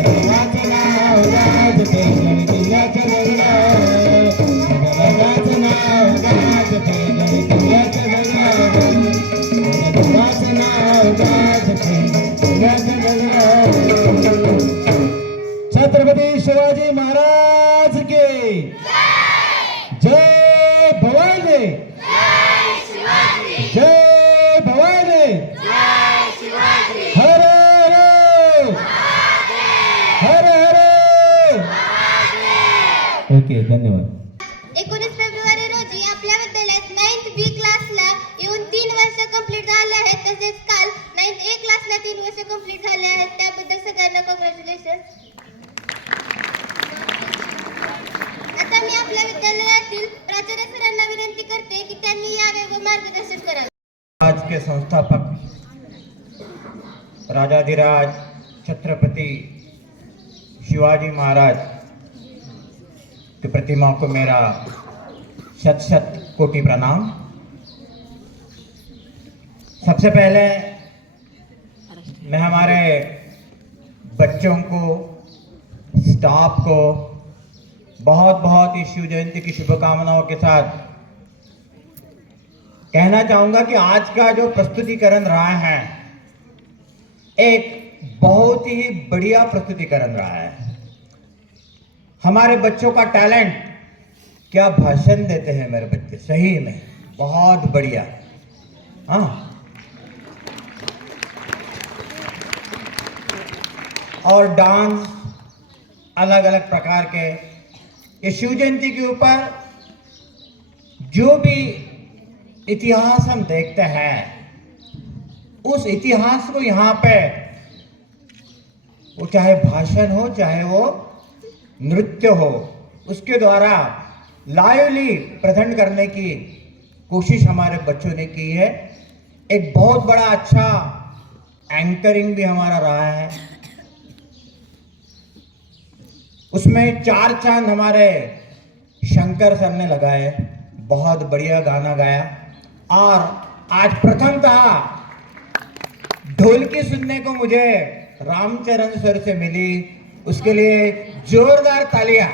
देवाचं नाव गाजतंय किल्ल्याच्या दगडावर. राजाचं नाव गाजतंय किल्ल्याच्या दगडावर. देवाचं नाव गाजतंय किल्ल्याच्या दगडावर. छत्रपती शिवाजी महाराज के जय भवानी. जय भवानी. हर हर हर हर. ओके, धन्यवाद. 19 फेब्रुवारी रोजी आपल्या विद्यालयात 9th B क्लासला येऊन 3 वर्ष कंप्लीट झाले आहेत. तसेच काल 9th A क्लासला 3 वर्ष कंप्लीट झाले आहेत. त्याबद्दल सगळ्यांना कॉंग्रॅच्युलेशन. आता मी आपल्या विद्यालयातील प्राचार्य सरांना विनंती करते की त्यांनी यावे व मार्गदर्शन करावे. आज के संस्थापक राजाधिराज छत्रपति शिवाजी महाराज की प्रतिमा को मेरा शत शत कोटि प्रणाम। सबसे पहले मैं हमारे बच्चों को, स्टाफ को बहुत बहुत इस शिव जयंती की शुभकामनाओं के साथ कहना चाहूंगा कि आज का जो प्रस्तुतिकरण रहा है एक बहुत ही बढ़िया प्रस्तुतिकरण रहा है। हमारे बच्चों का टैलेंट, क्या भाषण देते हैं मेरे बच्चे, सही में बहुत बढ़िया। हाँ, और डांस अलग अलग प्रकार के, ये शिव जयंती के ऊपर जो भी इतिहास हम देखते हैं उस इतिहास को यहाँ पे, वो चाहे भाषण हो चाहे वो नृत्य हो, उसके द्वारा लाइवली प्रेजेंट करने की कोशिश हमारे बच्चों ने की है। एक बहुत बड़ा अच्छा एंकरिंग भी हमारा रहा है। उसमें 4 चांद हमारे शंकर सर ने लगाए, बहुत बढ़िया गाना गाया। और आज प्रथमतः ढोलकी सुनने को मुझे रामचरण सर से मिली, उसके लिए जोरदार तालियां।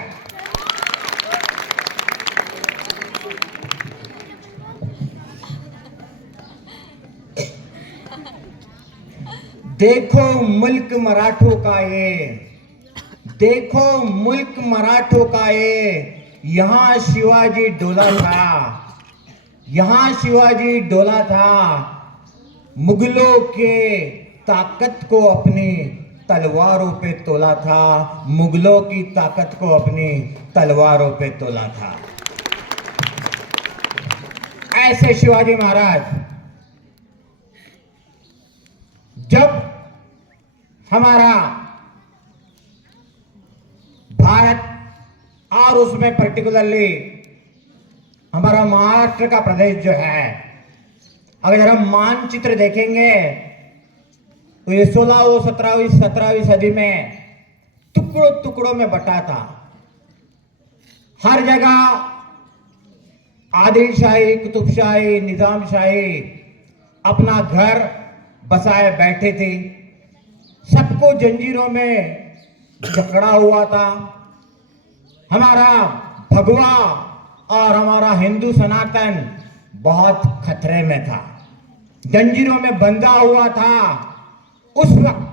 देखो मुल्क मराठों का ये, देखो मुल्क मराठों का ये, यहां शिवाजी डोला था, यहां शिवाजी डोला था। मुगलों के ताकत को अपनी तलवारों पे तोला था, मुगलों की ताकत को अपनी तलवारों पे तोला था। ऐसे शिवाजी महाराज जब हमारा भारत और उसमें पर्टिकुलरली हमारा महाराष्ट्र का प्रदेश जो है, अगर हम मानचित्र देखेंगे तो ये 16वीं 17वीं सदी में टुकड़ों टुकड़ों में बटा था। हर जगह आदिलशाही, कुतुबशाही, निजामशाही अपना घर बसाए बैठे थे। सबको जंजीरों में जकड़ा हुआ था। हमारा भगवा और हमारा हिंदू सनातन बहुत खतरे में था, जंजीरों में बंधा हुआ था। उस वक्त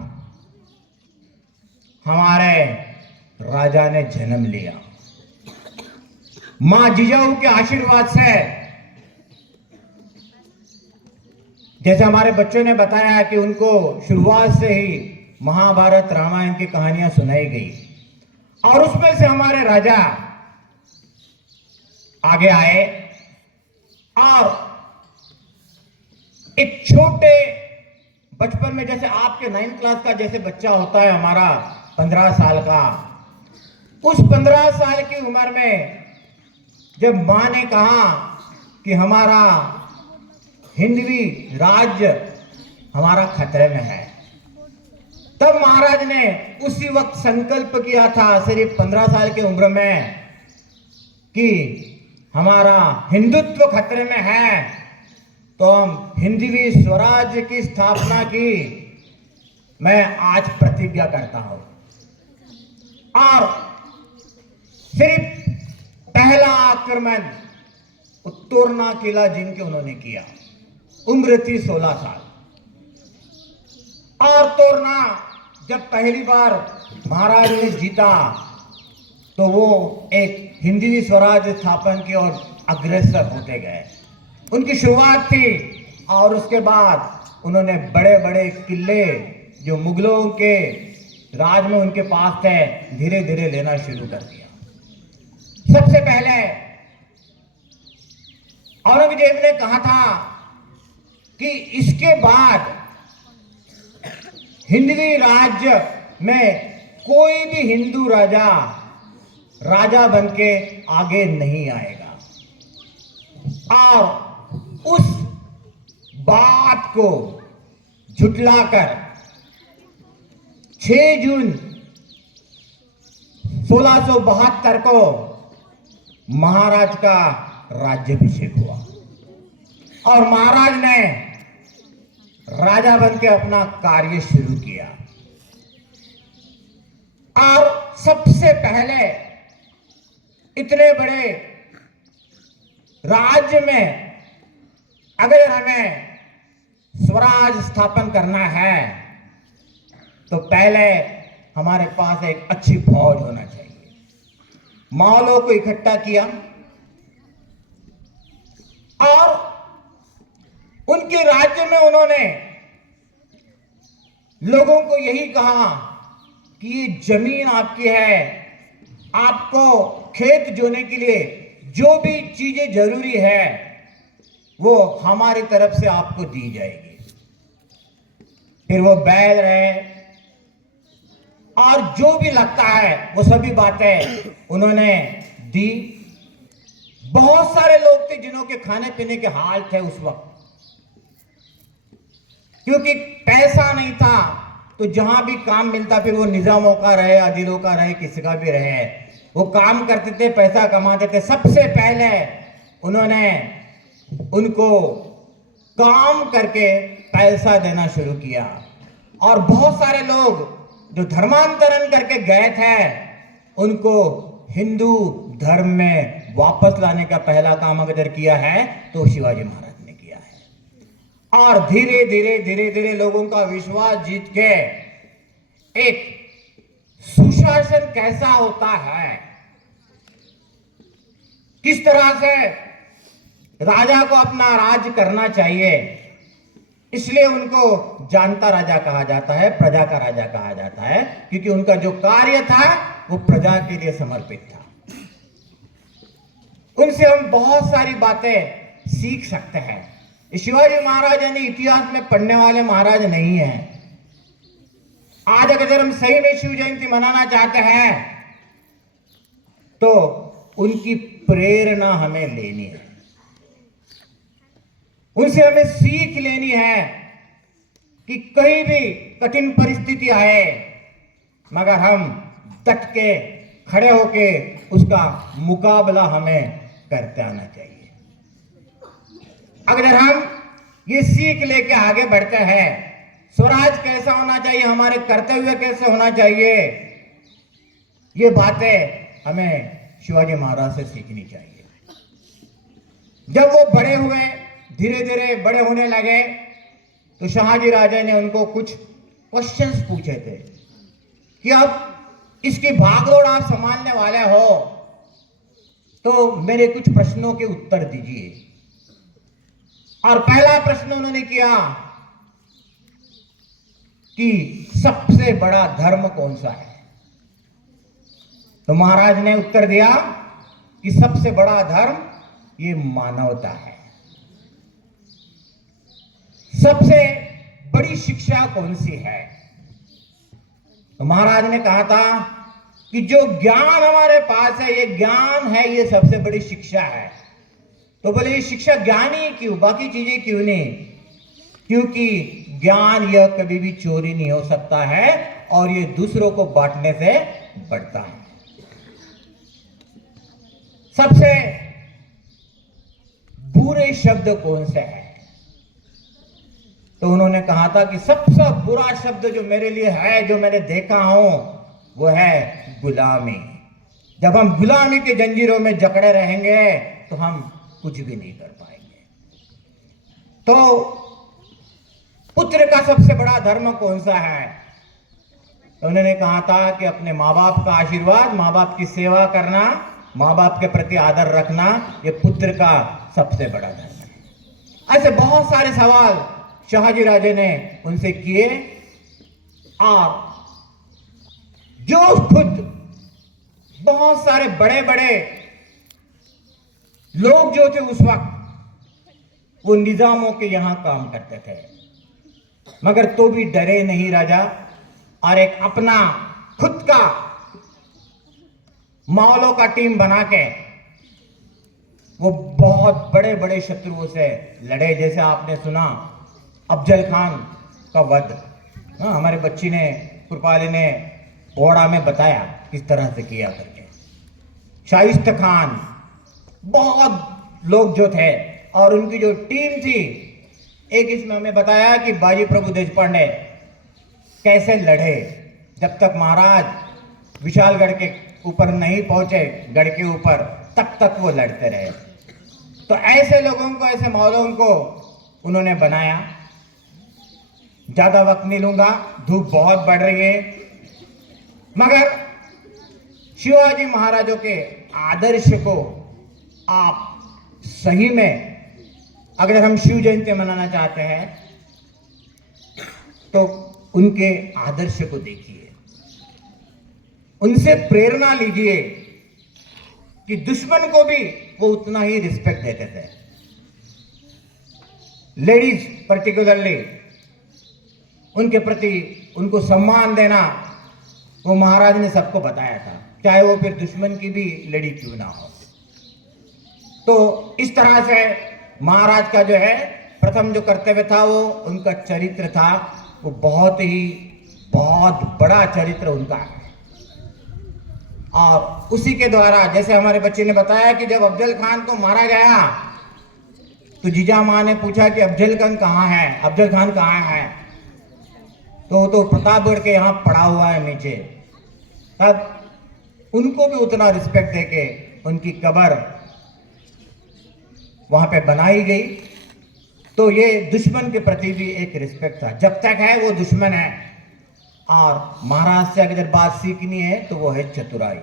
हमारे राजा ने जन्म लिया। मां जिजाऊ के आशीर्वाद से, जैसे हमारे बच्चों ने बताया कि उनको शुरुआत से ही महाभारत रामायण की कहानियां सुनाई गई और उसमें से हमारे राजा आगे आए और एक छोटे बचपन में, जैसे आपके 9th क्लास का जैसे बच्चा होता है हमारा 15 साल का, उस 15 साल की उम्र में जब मां ने कहा कि हमारा हिंदवी राज्य हमारा खतरे में है, तब महाराज ने उसी वक्त संकल्प किया था, सिर्फ 15 साल की उम्र में, कि हमारा हिंदुत्व खतरे में है तो हम हिंदवी स्वराज्य की स्थापना की मैं आज प्रतिज्ञा करता हूं। और सिर्फ पहला आक्रमण उत्तोरना किला जिनके उन्होंने किया, उम्र थी 16 साल। और तोरना जब पहली बार महाराज ने जीता तो वो एक हिंदवी स्वराज्य स्थापन की ओर अग्रसर होते गए। उनकी शुरुआत थी और उसके बाद उन्होंने बड़े बड़े किले जो मुगलों के राज में उनके पास थे, धीरे धीरे लेना शुरू कर दिया। सबसे पहले औरंगजेब ने कहा था कि इसके बाद हिंदवी राज्य में कोई भी हिंदू राजा बनके आगे नहीं आएगा। और उस बात को झुटलाकर 6 जून 1672 को महाराज का राज्याभिषेक हुआ और महाराज ने राजा बनके अपना कार्य शुरू किया। और सबसे पहले इतने बड़े राज्य में अगर हमें स्वराज स्थापन करना है तो पहले हमारे पास एक अच्छी फौज होना चाहिए। माओलों को इकट्ठा किया और उनके राज्य में उन्होंने लोगों को यही कहा कि ये जमीन आपकी है, आपको खेत जोने के लिए जो भी चीजें जरूरी है वो हमारी तरफ से आपको दी जाएगी। फिर वो बैल रहे और जो भी लगता है वो सभी बातें उन्होंने दी। बहुत सारे लोग थे जिन्हों के खाने पीने के हाल थे उस वक्त, क्योंकि पैसा नहीं था तो जहां भी काम मिलता फिर वो निजामों का रहे, आदिलों का रहे, किसी का भी रहे, वो काम करते थे, पैसा कमाते थे। सबसे पहले उन्होंने उनको काम करके पैसा देना शुरू किया। और बहुत सारे लोग जो धर्मांतरण करके गए थे उनको हिंदू धर्म में वापस लाने का पहला काम अगर किया है तो शिवाजी महाराज ने किया है। और धीरे धीरे धीरे धीरे लोगों का विश्वास जीत के एक सुशासन कैसा होता है, किस तरह से राजा को अपना राज करना चाहिए, इसलिए उनको जानता राजा कहा जाता है, प्रजा का राजा कहा जाता है, क्योंकि उनका जो कार्य था वो प्रजा के लिए समर्पित था। उनसे हम बहुत सारी बातें सीख सकते हैं। शिवाजी महाराज यानी इतिहास में पढ़ने वाले महाराज नहीं हैं। आज अगर हम सही में शिव जयंती मनाना चाहते हैं तो उनकी प्रेरणा हमें लेनी है, उनसे हमें सीख लेनी है कि कहीं भी कठिन परिस्थिति आए मगर हम डट के खड़े होके उसका मुकाबला हमें करते आना चाहिए। अगर हम ये सीख लेके आगे बढ़ते हैं, स्वराज कैसा होना चाहिए, हमारे करते हुए कैसे होना चाहिए, ये बातें हमें शिवाजी महाराज से सीखनी चाहिए। जब वो बड़े हुए, धीरे धीरे बड़े होने लगे, तो शहाजी राजा ने उनको कुछ क्वेश्चंस पूछे थे कि अब इसकी भागदौड़ आप संभालने वाले हो तो मेरे कुछ प्रश्नों के उत्तर दीजिए। और पहला प्रश्न उन्होंने किया कि सबसे बड़ा धर्म कौन सा है। तो महाराज ने उत्तर दिया कि सबसे बड़ा धर्म ये मानवता है। सबसे बड़ी शिक्षा कौन सी है? तो महाराज ने कहा था कि जो ज्ञान हमारे पास है, ये ज्ञान है, ये सबसे बड़ी शिक्षा है। तो बोले ये शिक्षा ज्ञान ही क्यों, बाकी चीजें क्यों नहीं? क्योंकि ज्ञान यह कभी भी चोरी नहीं हो सकता है और ये दूसरों को बांटने से बढ़ता है। सबसे बुरे शब्द कौन से हैं? तो उन्होंने कहा था कि सबसे बुरा शब्द जो मेरे लिए है, जो मैंने देखा हूं, वो है गुलामी। जब हम गुलामी के जंजीरों में जकड़े रहेंगे तो हम कुछ भी नहीं कर पाएंगे। तो पुत्र का सबसे बड़ा धर्म कौन सा है? तो उन्होंने कहा था कि अपने माँ बाप का आशीर्वाद, माँ बाप की सेवा करना, माँ बाप के प्रति आदर रखना, ये पुत्र का सबसे बड़ा धर्म है। ऐसे बहुत सारे सवाल शहाजी राजे ने उनसे किए और जो खुद बहुत सारे बड़े बड़े लोग जो थे उस वक्त, वो निजामों के यहां काम करते थे, मगर तो भी डरे नहीं राजा, और एक अपना खुद का मावलों का टीम बना के वो बहुत बड़े बड़े शत्रुओं से लड़े। जैसे आपने सुना अफजल खान का वध, हमारे बच्ची ने, कृपाली ने ओड़ा में बताया किस तरह से किया करके। शाइस्त खान, बहुत लोग जो थे और उनकी जो टीम थी, एक इसमें हमें बताया कि बाजी प्रभु देशपांडे कैसे लड़े जब तक महाराज विशालगढ़ के ऊपर नहीं पहुंचे, गढ़ के ऊपर, तब तक वो लड़ते रहे। तो ऐसे लोगों को, ऐसे मौलों को उन्होंने बनाया। ज्यादा वक्त नहीं लूंगा, धूप बहुत बढ़ रही है, मगर शिवाजी महाराजों के आदर्श को आप सही में, अगर हम शिव जयंती मनाना चाहते हैं तो उनके आदर्श को देखिए, उनसे प्रेरणा लीजिए कि दुश्मन को भी वो उतना ही रिस्पेक्ट देते थे। लेडीज पर्टिकुलरली उनके प्रति उनको सम्मान देना, वो महाराज ने सबको बताया था, चाहे वो फिर दुश्मन की भी लेडी क्यों ना हो। तो इस तरह से महाराज का जो है प्रथम जो कर्तव्य था वो उनका चरित्र था, वो बहुत बड़ा चरित्र उनका है। और उसी के द्वारा जैसे हमारे बच्चे ने बताया कि जब अफजल खान को मारा गया तो जीजा माँ ने पूछा कि अफजल खान कहाँ है, अफजल खान कहाँ है, तो प्रतापगढ़ के यहाँ पड़ा हुआ है नीचे। तब उनको भी उतना रिस्पेक्ट देके उनकी कब्र वहां पे बनाई गई। तो ये दुश्मन के प्रति भी एक रिस्पेक्ट था, जब तक है वो दुश्मन है। और महाराज से अगर बात सीखनी है तो वो है चतुराई।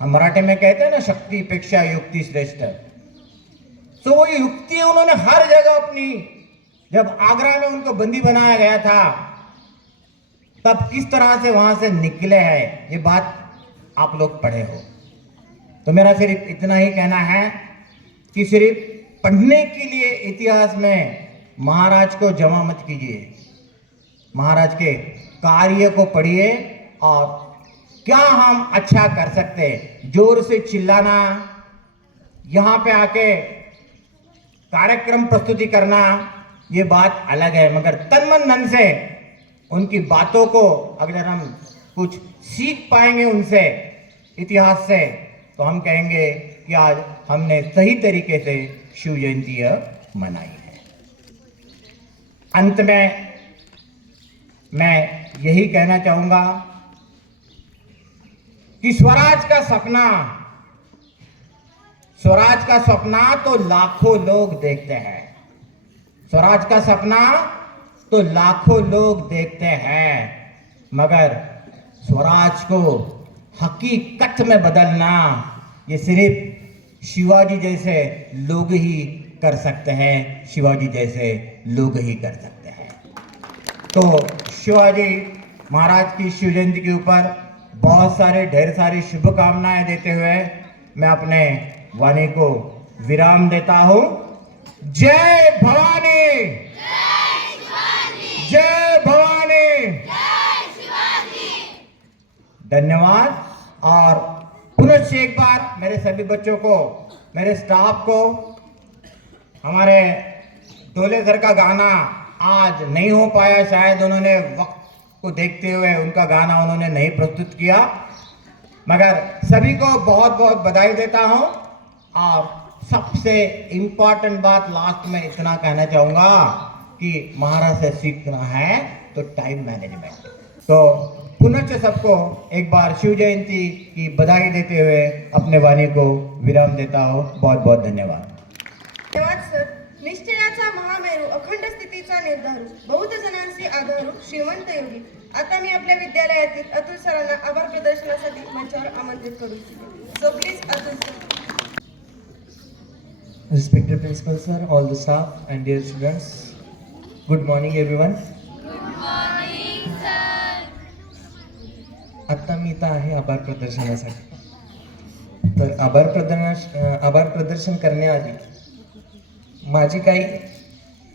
हम मराठी में कहते हैं ना, शक्ति अपेक्षा युक्ति श्रेष्ठ। तो वो युक्ति उन्होंने हर जगह अपनी, जब आगरा में उनको बंदी बनाया गया था तब किस तरह से वहां से निकले हैं, ये बात आप लोग पढ़े हो। तो मेरा सिर्फ इतना ही कहना है कि सिर्फ पढ़ने के लिए इतिहास में महाराज को जमा मत कीजिए, महाराज के कार्य को पढ़िए और क्या हम अच्छा कर सकते हैं। जोर से चिल्लाना, यहाँ पे आके कार्यक्रम प्रस्तुति करना, ये बात अलग है, मगर तन मन धन से उनकी बातों को अगर हम कुछ सीख पाएंगे उनसे, इतिहास से, तो हम कहेंगे कि आज हमने सही तरीके से शिव जयंती मनाई है। अंत में मैं यही कहना चाहूंगा कि स्वराज का सपना तो लाखों लोग देखते हैं, स्वराज का सपना तो लाखों लोग देखते हैं, मगर स्वराज को हकीकत में बदलना ये सिर्फ शिवाजी जैसे लोग ही कर सकते हैं, शिवाजी जैसे लोग ही कर सकते हैं। तो शिवाजी महाराज की शिव जयंती के ऊपर बहुत सारे ढेर सारी शुभकामनाएं देते हुए मैं अपने वाणी को विराम देता हूं। जय भवानी, जय भवानी, धन्यवाद। और पुनः से एक बार मेरे सभी बच्चों को, मेरे स्टाफ को, हमारे डोले सर का गाना आज नहीं हो पाया, शायद उन्होंने वक्त को देखते हुए उनका गाना उन्होंने नहीं प्रस्तुत किया, मगर सभी को बहुत बहुत बधाई देता हूं। और सबसे इम्पोर्टेंट बात लास्ट में इतना कहना चाहूंगा कि महाराज से सीखना है तो टाइम मैनेजमेंट। तो पुनः से सबको एक बार शिव जयंती की बधाई देते हुए अपने वाणी को विराम देता हूं। बहुत बहुत धन्यवाद। धन्यवाद सर। निश्चयाचा महामेरू, अखंड स्थितीचा निर्धारू, बहुत जणांचे आधारू, श्रीमंत योगी। आता मी आपल्या विद्यालयातील अतुल सरांना आभार प्रदर्शनासाठी मंचावर आमंत्रित करू इच्छिते। So please Atul sir. Respected principal sir, all the staff and dear students, good morning everyone. Good morning sir. आता मी इथं आहे आभार प्रदर्शनासाठी। तर आभार प्रदर्शन करण्याआधी माझे काही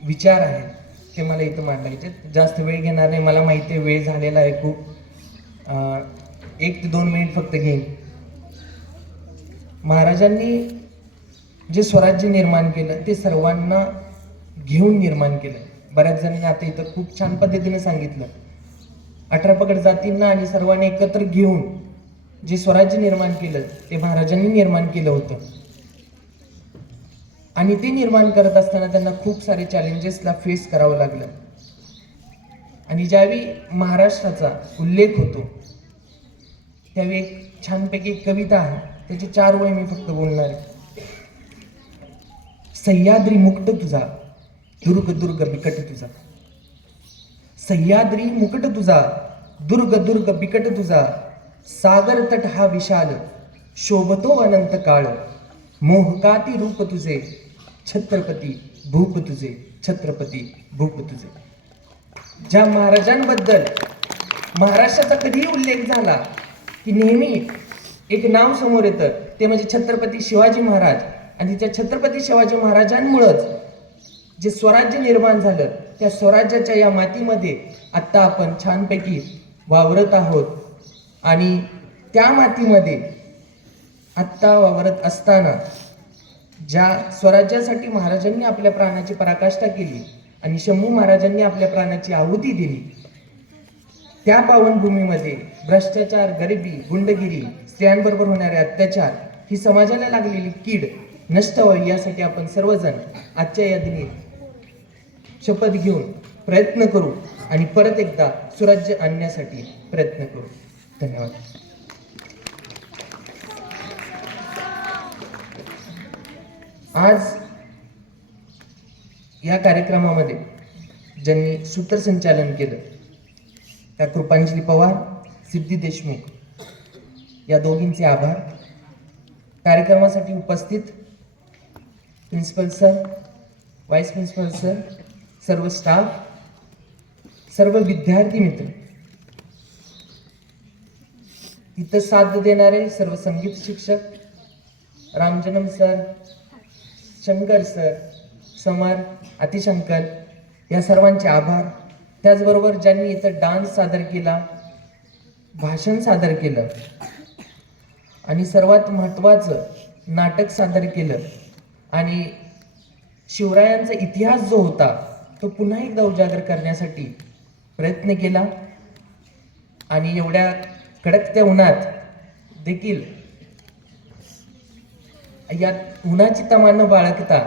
विचार आहेत ते मला इथं मांडायचे। जास्त वेळ घेणार नाही, मला माहिती आहे वेळ झालेला आहे खूप, 1 ते 2 मिनिट फक्त घेईन। महाराजांनी जे स्वराज्य निर्माण केलं ते सर्वांना घेऊन निर्माण केलं। बऱ्याच जणांनी आता इथं खूप छान पद्धतीने सांगितलं, 18 पगड जातींना आणि सर्वांना एकत्र घेऊन जे स्वराज्य निर्माण केलं ते महाराजांनी निर्माण केलं होतं। आणि ते निर्माण करत असताना त्यांना खूप सारे चॅलेंजेसला फेस करावं लागलं। आणि ज्यावेळी महाराष्ट्राचा उल्लेख होतो त्यावेळी एक छानपैकी एक कविता आहे, त्याची 4 ओळी मी फक्त बोलणार आहे। सह्याद्री मुकुट तुझा, दुर्ग दुर्ग बिकट तुझा, सह्याद्री मुकुट तुझा, दुर्ग दुर्ग बिकट तुझा, सागर तट हा विशाल, शोभतो अनंत काळ, मोहकाती रूप तुझे, छत्रपती भूप तुझे, छत्रपती भूप तुझे। ज्या महाराजांबद्दल महाराष्ट्राचा कधीही उल्लेख झाला की नेहमी एक नाव समोर येतं, ते म्हणजे छत्रपती शिवाजी महाराज। आणि त्या छत्रपती शिवाजी महाराजांमुळेच जे स्वराज्य निर्माण झालं, त्या स्वराज्याच्या या मातीमध्ये आत्ता आपण छानपैकी वावरत आहोत। आणि त्या मातीमध्ये आत्ता वावरत असताना ज्या स्वराज्यासाठी महाराजांनी आपल्या प्राणाची पराकाष्ठा केली आणि शंभू महाराजांनी आपल्या प्राणाची आहुती दिली, त्या पावनभूमीमध्ये भ्रष्टाचार, गरिबी, गुंडगिरी, स्त्रियांबरोबर होणारे अत्याचार, ही समाजाला लागलेली कीड नष्ट व्हावी यासाठी आपण सर्वजण आजच्या या दिनी शपथ घेऊन प्रयत्न करू आणि परत एकदा सुराज्य आणण्यासाठी प्रयत्न करू. धन्यवाद. आज या कार्यक्रमामध्ये ज्यांनी सूत्रसंचालन केलं त्या कृपांजली पवार, सिद्धी देशमुख या दोघींचे आभार. कार्यक्रमासाठी उपस्थित principal sir, vice principal sir, सर्व स्टाफ, सर्व विद्यार्थी मित्र, इथं साथ देणारे सर्व संगीत शिक्षक, रामजनम सर, शंकर सर, समर, अतिशंकर या सर्वांचे आभार. त्याचबरोबर ज्यांनी इथं डान्स सादर केला, भाषण सादर केलं आणि सर्वात महत्त्वाचं नाटक सादर केलं आणि शिवरायांचा इतिहास जो होता तो पुन्हा एकदा उजागर करण्यासाठी प्रयत्न केला. आणि एवढ्या कडकत्या उन्हात देखील या उन्हाची तमा न बाळगता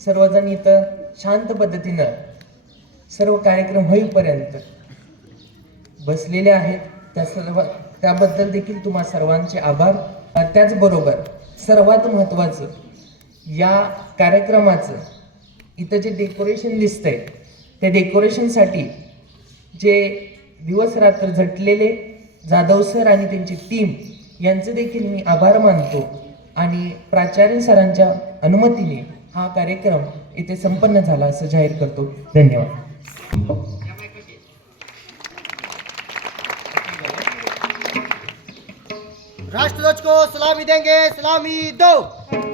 सर्वजण इथं शांत पद्धतीनं सर्व कार्यक्रम होईपर्यंत बसलेले आहेत. त्याबद्दल देखील तुम्हा सर्वांचे आभार. त्याचबरोबर सर्वात महत्त्वाचं या कार्यक्रमाचं इथं जे डेकोरेशन दिसतंय त्या डेकोरेशनसाठी जे दिवस रात्र झटलेले जाधव सर आणि त्यांची टीम यांचे देखील मी आभार मानतो आणि प्राचार्य सरांच्या अनुमतीने हा कार्यक्रम इथे संपन्न झाला असं जाहीर करतो. धन्यवाद. राष्ट्रध्वज को सलामी देंगे, सलामी दो.